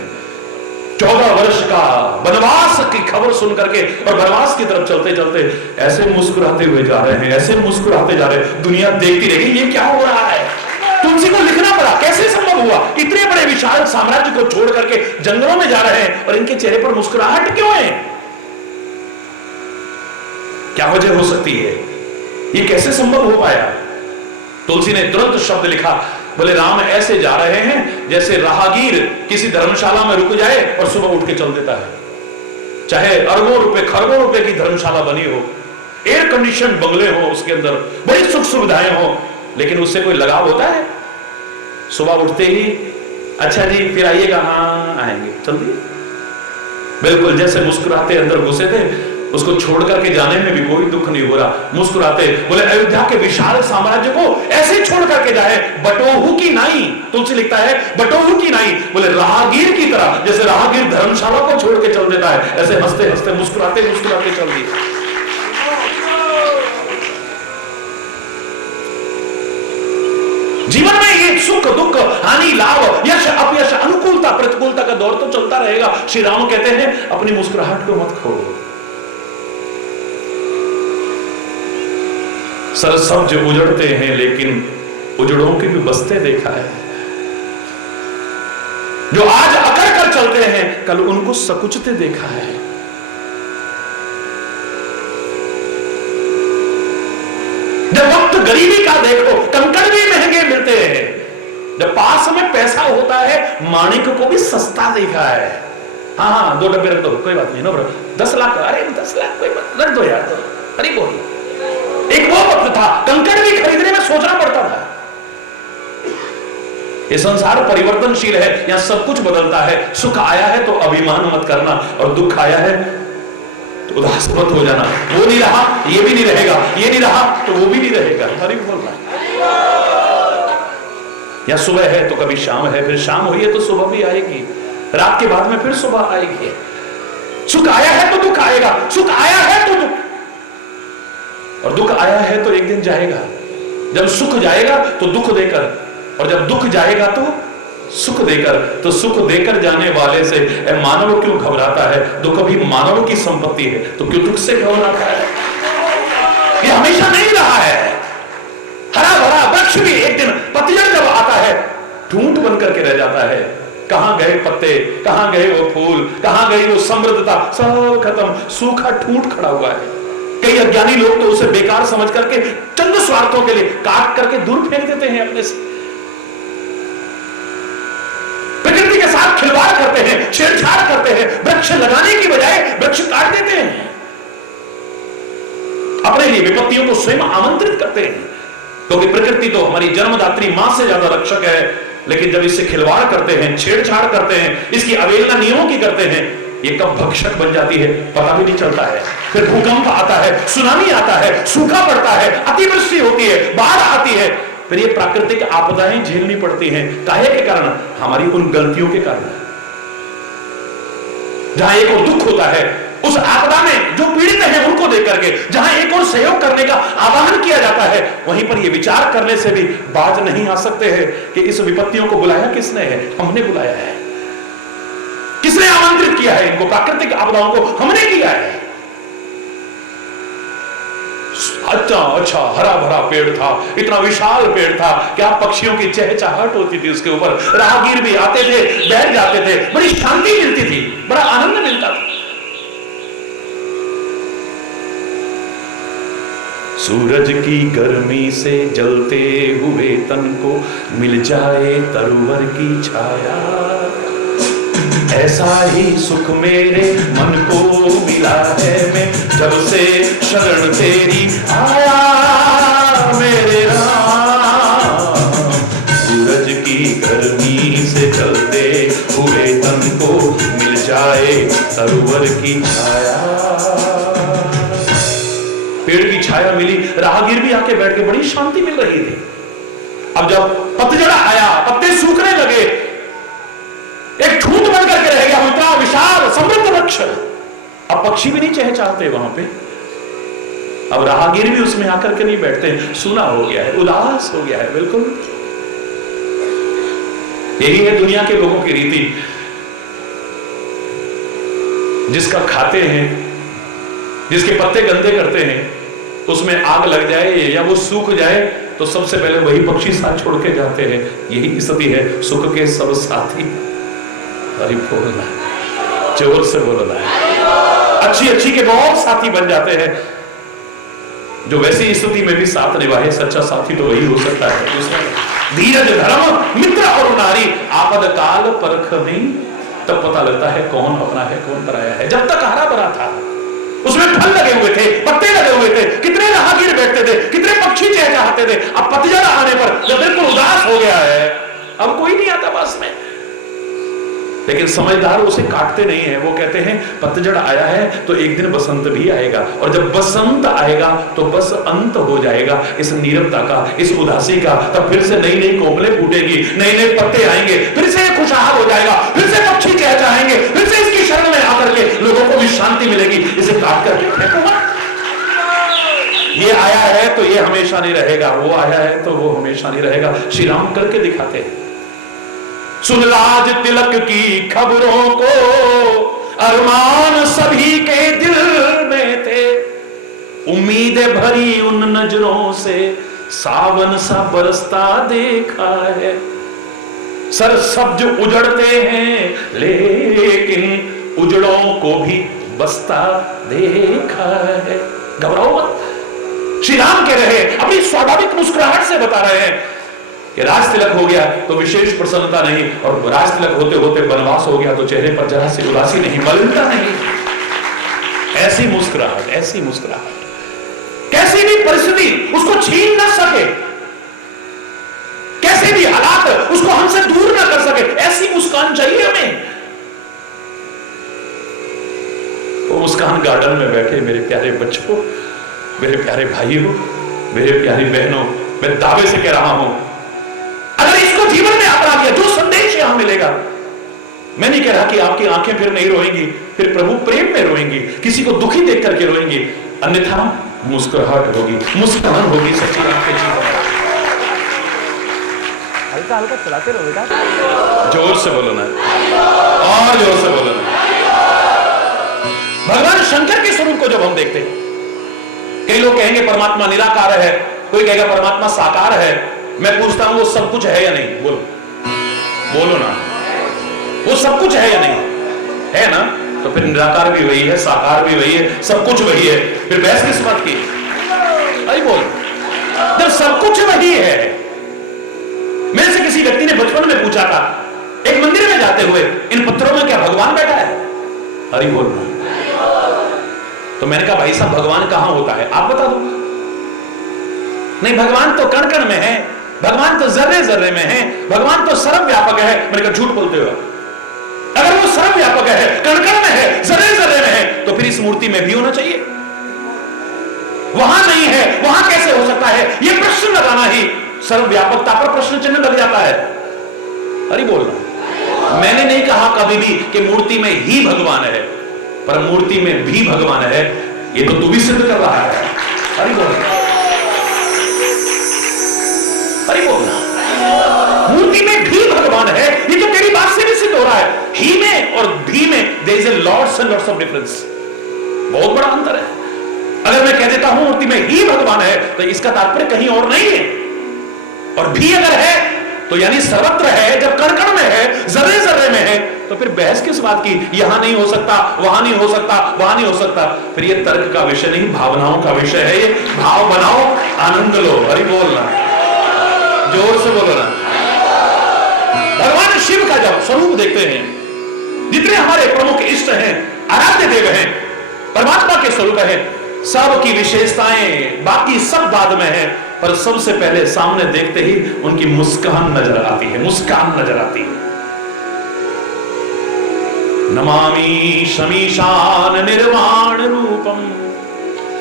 14 वर्ष का वनवास की खबर सुन करके और वनवास की तरफ चलते चलते ऐसे मुस्कुराते हुए जा रहे हैं, ऐसे मुस्कुराते जा रहे हैं। दुनिया देखती रही ये क्या हो रहा है। तुलसी को लिखना पड़ा, कैसे संभव हुआ। इतने बड़े विशाल साम्राज्य को छोड़ करके जंगलों में जा रहे हैं और इनके चेहरे पर मुस्कुराहट क्यों है। क्या वजह हो सकती है, ये कैसे संभव हो पाया। तुलसी ने तुरंत शब्द लिखा, बोले राम ऐसे जा रहे हैं जैसे राहगीर किसी धर्मशाला में रुक जाए और सुबह उठ के चल देता है। चाहे अरबों रुपए खरबों रुपए की धर्मशाला बनी हो, एयर कंडीशन बंगले हो, उसके अंदर बड़ी सुख सुविधाएं हो, लेकिन उससे कोई लगाव होता है? सुबह उठते ही अच्छा जी फिर आइएगा, हाँ आएंगे, चल दिए। बिल्कुल जैसे मुस्कुराते अंदर घुसे थे, उसको छोड़ करके जाने में भी कोई दुख नहीं हो रहा। मुस्कुराते बोले अयोध्या के विशाल साम्राज्य को ऐसे छोड़ करके जाए, बटोहू की नाई, तुलसी लिखता है बटोहू की नाई, बोले राहगीर की तरह, जैसे राहगीर धर्मशाला को छोड़ के चल देता है, ऐसे हंसते हंसते मुस्कुराते मुस्कुराते चल दिए। जीवन में ये सुख दुख हानि लाभ यश अपयश अनुकूलता प्रतिकूलता का दौर तो चलता रहेगा। श्री राम कहते हैं अपनी मुस्कुराहट को मत खो। सरसब्ज उजड़ते हैं लेकिन उजड़ों के भी बसते देखा है। जो आज अकड़ कर चलते हैं कल उनको सकुचते देखा है। जब वक्त गरीबी का देखो, कंकड़ भी महंगे मिलते हैं। जब पास में पैसा होता है माणिक को भी सस्ता देखा है। हाँ हाँ 2 डब्बे रख दो, कोई बात नहीं नो ब्रो, 10 लाख, अरे 10 लाख कोई बात रख दो यार, तो अरे बोल। एक वो वक्त था कंकड़ भी खरीदने में सोचना पड़ता था। ये संसार परिवर्तनशील है, यहां सब कुछ बदलता है। सुख आया है तो अभिमान मत करना, और दुख आया है तो उदास मत हो जाना। वो नहीं रहा ये भी नहीं रहेगा, ये नहीं रहा तो वो भी नहीं रहेगा। हरी बोल रहा है। या सुबह है तो कभी शाम है, फिर शाम हुई है तो सुबह भी आएगी, रात के बाद में फिर सुबह आएगी। सुख आया है तो दुख आएगा, सुख आया है तो दुख, और दुख आया है तो एक दिन जाएगा। जब सुख जाएगा तो दुख देकर, और जब दुख जाएगा तो सुख देकर। तो सुख देकर जाने वाले से मानव क्यों घबराता है? दुख भी मानव की संपत्ति है, तो क्यों दुख से घबराता है? ये हमेशा नहीं रहा है। हरा भरा वृक्ष भी एक दिन पतझड़ जब आता है ठूंठ बन करके रह जाता है। कहां गए पत्ते, कहां गए वो फूल, कहां गई वो समृद्धता, सब खत्म, सूखा ठूंठ खड़ा हुआ है। कई अज्ञानी लोग तो उसे बेकार समझ करके चंद स्वार्थों के लिए काट करके दूर फेंक देते हैं अपने से। प्रकृति के साथ खिलवाड़ करते हैं, छेड़छाड़ करते हैं, वृक्ष लगाने की बजाय वृक्ष काट देते हैं। अपने लिए विपत्तियों को स्वयं आमंत्रित करते हैं, क्योंकि प्रकृति तो हमारी जन्मदात्री मां से ज्यादा रक्षक है। लेकिन जब इससे खिलवाड़ करते हैं, छेड़छाड़ करते हैं, इसकी अवहेलना नियमों की करते हैं, ये कब भक्षक बन जाती है पता भी नहीं चलता है। फिर भूकंप आता है, सुनामी आता है, सूखा पड़ता है, अतिवृष्टि होती है, बाढ़ आती है, फिर ये प्राकृतिक आपदाएं झेलनी पड़ती हैं। काहे के कारण? हमारी उन गलतियों के कारण। जहां एक और दुख होता है उस आपदा में जो पीड़ित हैं उनको देख करके, जहां एक और सहयोग करने का आह्वान किया जाता है, वहीं पर ये विचार करने से भी बाज नहीं आ सकते हैं कि इस विपत्तियों को बुलाया किसने है? हमने बुलाया है। किसने आमंत्रित किया है इनको? प्राकृतिक आपदाओं को हमने किया है। अच्छा हरा भरा पेड़ था, इतना विशाल पेड़ था, क्या पक्षियों की चहचहाहट होती थी उसके ऊपर। राहगीर भी आते थे, बैठ जाते थे, बड़ी शांति मिलती थी, बड़ा आनंद मिलता था। सूरज की गर्मी से जलते हुए तन को मिल जाए तरुवर की छाया, ऐसा ही सुख मेरे मन को मिला है। मैं जब से शरण तेरी आया मेरे राम, सूरज की गर्मी से जलते हुए तन को मिल जाए तरुवर की छाया। पेड़ की छाया मिली, राहगीर भी आके बैठ के बड़ी शांति मिल रही थी। अब जब पतझड़ आया, पत्ते सूखने लगे, एक ठूंठ बन करके रह गया इतना विशाल समृद्ध वृक्ष। अब पक्षी भी नहीं चहचहाते वहां पे, अब राहगीर भी उसमें आकर के नहीं बैठते, सूना हो गया है, उदास हो गया है। बिल्कुल यही है दुनिया के लोगों की रीति। जिसका खाते हैं, जिसके पत्ते गंदे करते हैं, उसमें आग लग जाए या वो सूख जाए तो सबसे पहले वही पक्षी साथ छोड़ के जाते हैं। यही स्थिति है सुख के सब साथी। अरे बोलना है, जोर से बोलना है। अच्छी के बहुत साथी बन जाते हैं, जो वैसी स्थिति में भी साथ निभाए। सच्चा साथी तो वही हो सकता है जिसमें धीरज धर्म मित्र और नारी आपद काल परख नहीं, तब पता लगता है कौन अपना है कौन पराया है। जब तक हरा भरा था उसमें फल लगे हुए थे, पत्ते लगे हुए थे, कितने राहगीर बैठते थे, कितने पक्षी चहचहाते थे। अब पतझड़ आने पर जब बिल्कुल उदास हो गया है, अब कोई नहीं आता पास में। लेकिन समझदार उसे काटते नहीं है, वो कहते हैं पतझड़ आया है तो एक दिन बसंत भी आएगा, और जब बसंत आएगा तो बस अंत हो जाएगा इस नीरवता का, इस उदासी का। तब फिर से नई नई कोमलें फूटेगी, नए नए पत्ते आएंगे, फिर से खुशहाल हो जाएगा, फिर से पक्षी चहचहाएंगे, फिर से इसकी शरण में आकर के लोगों को भी शांति मिलेगी। इसे काट करके फेंको मत। ये आया है तो ये हमेशा नहीं रहेगा, वो आया है तो वो हमेशा नहीं रहेगा। श्री राम करके दिखाते हैं। सुन लाज तिलक की खबरों को, अरमान सभी के दिल में थे, उम्मीदें भरी उन नजरों से सावन सा बरसता देखा है। सर सब्ज उजड़ते हैं लेकिन उजड़ों को भी बसता देखा है। घबराओ मत। श्री राम कह रहे हैं, अपनी स्वाभाविक मुस्कुराहट से बता रहे हैं कि राज तिलक हो गया तो विशेष प्रसन्नता नहीं, और राज तिलक होते होते वनवास हो गया तो चेहरे पर जरा सी उदासी नहीं, मलिनता नहीं। ऐसी मुस्कुराहट, ऐसी मुस्कुराहट कैसी भी परिस्थिति उसको छीन ना सके, कैसे भी हालात उसको हमसे दूर ना कर सके, ऐसी मुस्कान चाहिए हमें। वो मुस्कान गार्डन में बैठे मेरे प्यारे बच्चों, मेरे प्यारे भाइयों, मेरे प्यारी बहनों, मैं दावे से कह रहा हूं, अगर इसको जीवन में अपना लिया, जो संदेश यहां मिलेगा, मैं नहीं कह रहा कि आपकी आंखें फिर नहीं रोएंगी, फिर प्रभु प्रेम में रोएंगी, किसी को दुखी देख करके रोएंगी, अन्यथा मुस्कुराहट होगी, मुस्कान होगी सच्ची आपके जीवन में। हल्का हल्का चलाते रहो बेटा, जोर से बोलो ना, और जोर से बोलो ना। भगवान शंकर के स्वरूप को जब हम देखते हैं, कई लोग कहेंगे परमात्मा निराकार है, कोई कहेगा परमात्मा साकार है। मैं पूछता हूं वो सब कुछ है या नहीं? बोलो, बोलो ना, वो सब कुछ है या नहीं? है ना? तो फिर निराकार भी वही है, साकार भी वही है, सब कुछ वही है, फिर बहस किस बात की? अरे बोल, जब सब कुछ वही है। मेरे से किसी व्यक्ति ने बचपन में पूछा था, एक मंदिर में जाते हुए, इन पत्थरों में क्या भगवान बैठा है? अरे बोल। तो मैंने कहा भाई साहब भगवान कहां होता है, आप बता दो। नहीं, भगवान तो कण कण में है, भगवान तो जर्रे जर्रे में है, भगवान तो सर्वव्यापक है। मैंने कहा झूठ बोलते हो, अगर वो सर्वव्यापक है, कण कण में है, जर्रे जर्रे में है, तो फिर इस मूर्ति में भी होना चाहिए। वहां नहीं है, वहां कैसे हो सकता है? ये प्रश्न लगाना ही सर्वव्यापकता पर प्रश्न चिन्ह लग जाता है। अरे बोलना, मैंने नहीं कहा कभी भी कि मूर्ति में ही भगवान है, पर मूर्ति में भी भगवान है, ये तो तू भी सिद्ध कर रहा है। अरे बोलना, अरे बोलना, मूर्ति में भी भगवान है, ये तो तेरी बात से भी सिद्ध हो रहा है। ही में और भी में there is a lots and lots of difference, बहुत बड़ा अंतर है। अगर मैं कह देता हूं मूर्ति में ही भगवान है, तो इसका तात्पर्य कहीं और नहीं है, और भी अगर है तो यानी सर्वत्र है। जब कण कण में है, जर्रे जर्रे में है, तो फिर बहस किस बात की? यहां नहीं हो सकता, वहां नहीं हो सकता, वहां नहीं हो सकता। फिर ये तर्क का विषय नहीं, भावनाओं का विषय है। ये भाव बनाओ, आनंद लो। अरे बोलना, जोर से बोलो ना। भगवान शिव का जब स्वरूप देखते हैं, जितने हमारे प्रमुख इष्ट हैं, आराध्य देव हैं, परमात्मा के स्वरूप हैं, सब की विशेषताएं बाकी सब बाद में है, पर सबसे पहले सामने देखते ही उनकी मुस्कान नजर आती है, मुस्कान नजर आती है। नमामि शमीशान निर्वाण रूपम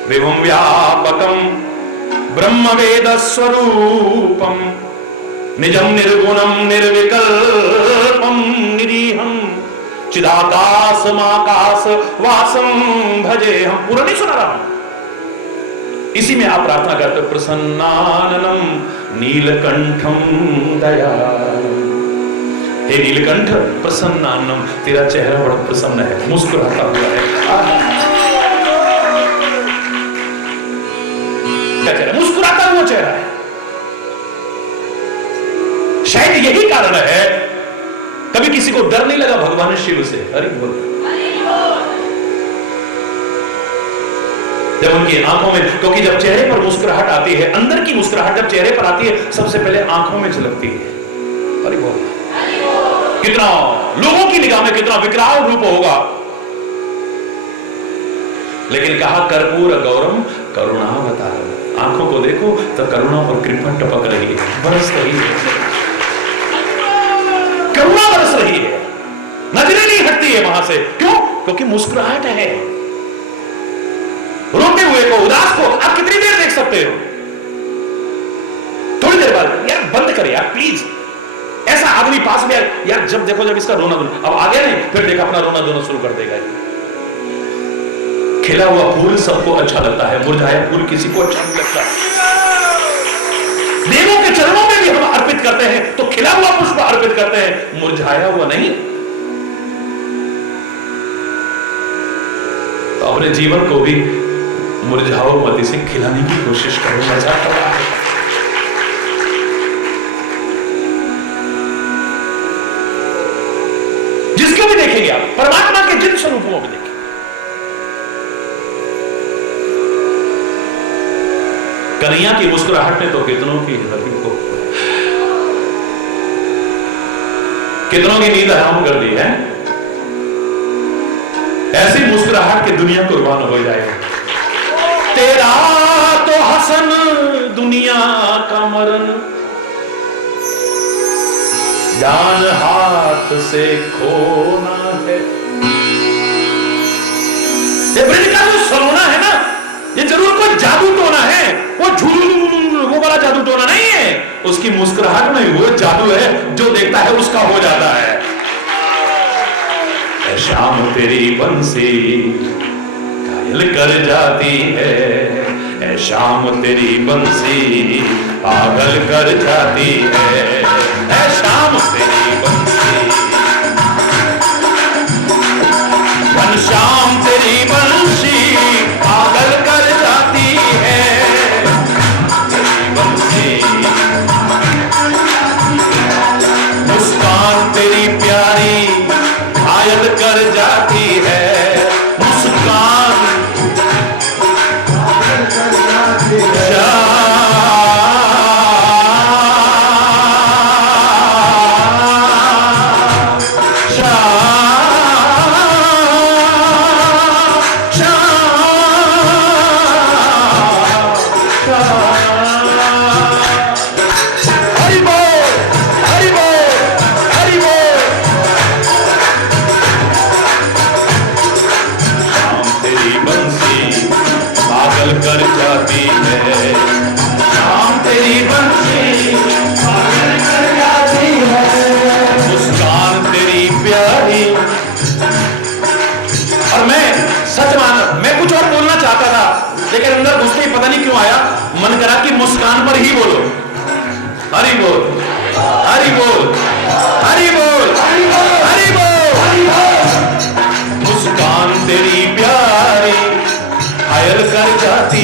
विभुम व्यापकम ब्रह्म वेद स्वरूपम निजम निर्गुणम निर्विकल्पम निरीहम चिदाकाशमाकाश वासम भजे हम। पूरा नहीं सुना रहा हूं, इसी में आप प्रार्थना करते हो, प्रसन्नाननम नीलकंठम दयालम। हे नीलकंठ प्रसन्नाननम, तेरा चेहरा बड़ा प्रसन्न है, मुस्कुराता हुआ है। क्या चेहरा? मुस्कुराता हुआ चेहरा है। शायद यही कारण है कभी किसी को डर नहीं लगा भगवान शिव से। अरे बोल, जब उनकी आंखों में, क्योंकि जब चेहरे पर मुस्कुराहट आती है, अंदर की मुस्कुराहट जब चेहरे पर आती है, सबसे पहले आंखों में झलकती है। अरे बोल, कितना लोगों की निगाह में कितना विकराल रूप होगा, लेकिन कहा कर्पूर गौरम करुणावतारम, आंखों को देखो तो करुणा और कृपा टपक रही है, बरस रही है, करुणा बरस रही है, नजरें नहीं हटती है वहां से। क्यों? क्योंकि मुस्कुराहट है। रोते हुए को, उदास को आप कितनी देर देख सकते हो? थोड़ी देर बाद यार बंद कर यार प्लीज। ऐसा आदमी पास में यार जब देखो जब इसका रोना धोना, अब आगे नहीं फिर देखा अपना रोना धोना शुरू कर देगा। खिला हुआ फूल सबको अच्छा लगता है, मुरझाया फूल किसी को अच्छा नहीं लगता। देवों के चरणों में भी हम अर्पित करते हैं तो खिला हुआ पुष्प अर्पित करते हैं, मुरझाया हुआ नहीं। तो अपने जीवन को भी मुरझाओ मत, इसे खिलाने की कोशिश करो, मजा करो। जिसको भी देखेंगे आप, परमात्मा के जिन स्वरूपों में देखें, कन्हैया की मुस्कुराहट ने तो कितनों की नींद हराम कर दी है। ऐसी मुस्कुराहट की दुनिया कुर्बान हो जाए। तेरा तो हसन दुनिया का मरण, जान हाथ से खोना है। ये ब्रिज का जो सलोना है ना, ये जरूर कोई जादू टोना है, वो वो वाला जादू टोना नहीं है। उसकी मुस्कुराहट में वो जादू है जो देखता है उसका हो जाता है। शाम तेरी बंसी घायल कर जाती है, शाम तेरी बंसी पागल कर जाती है, शाम तेरी बंसी, शाम तेरी बंसी पागल कर जाती है, तेरी बंसी, मुस्कान तेरी प्यारी घायल कर जाती है, मुस्कान कर जाती है, शाम तेरी बंसी पागल कर जाती है, मुस्कान तेरी प्यारी। और मैं सच मान, मैं कुछ और बोलना चाहता था लेकिन अंदर घुसते ही पता नहीं क्यों आया, मन करा कि मुस्कान पर ही बोलो। हरि बोल, हरि बोल, हरि बोल, हरि बोल। मुस्कान तेरी प्यारी घायल कर जाती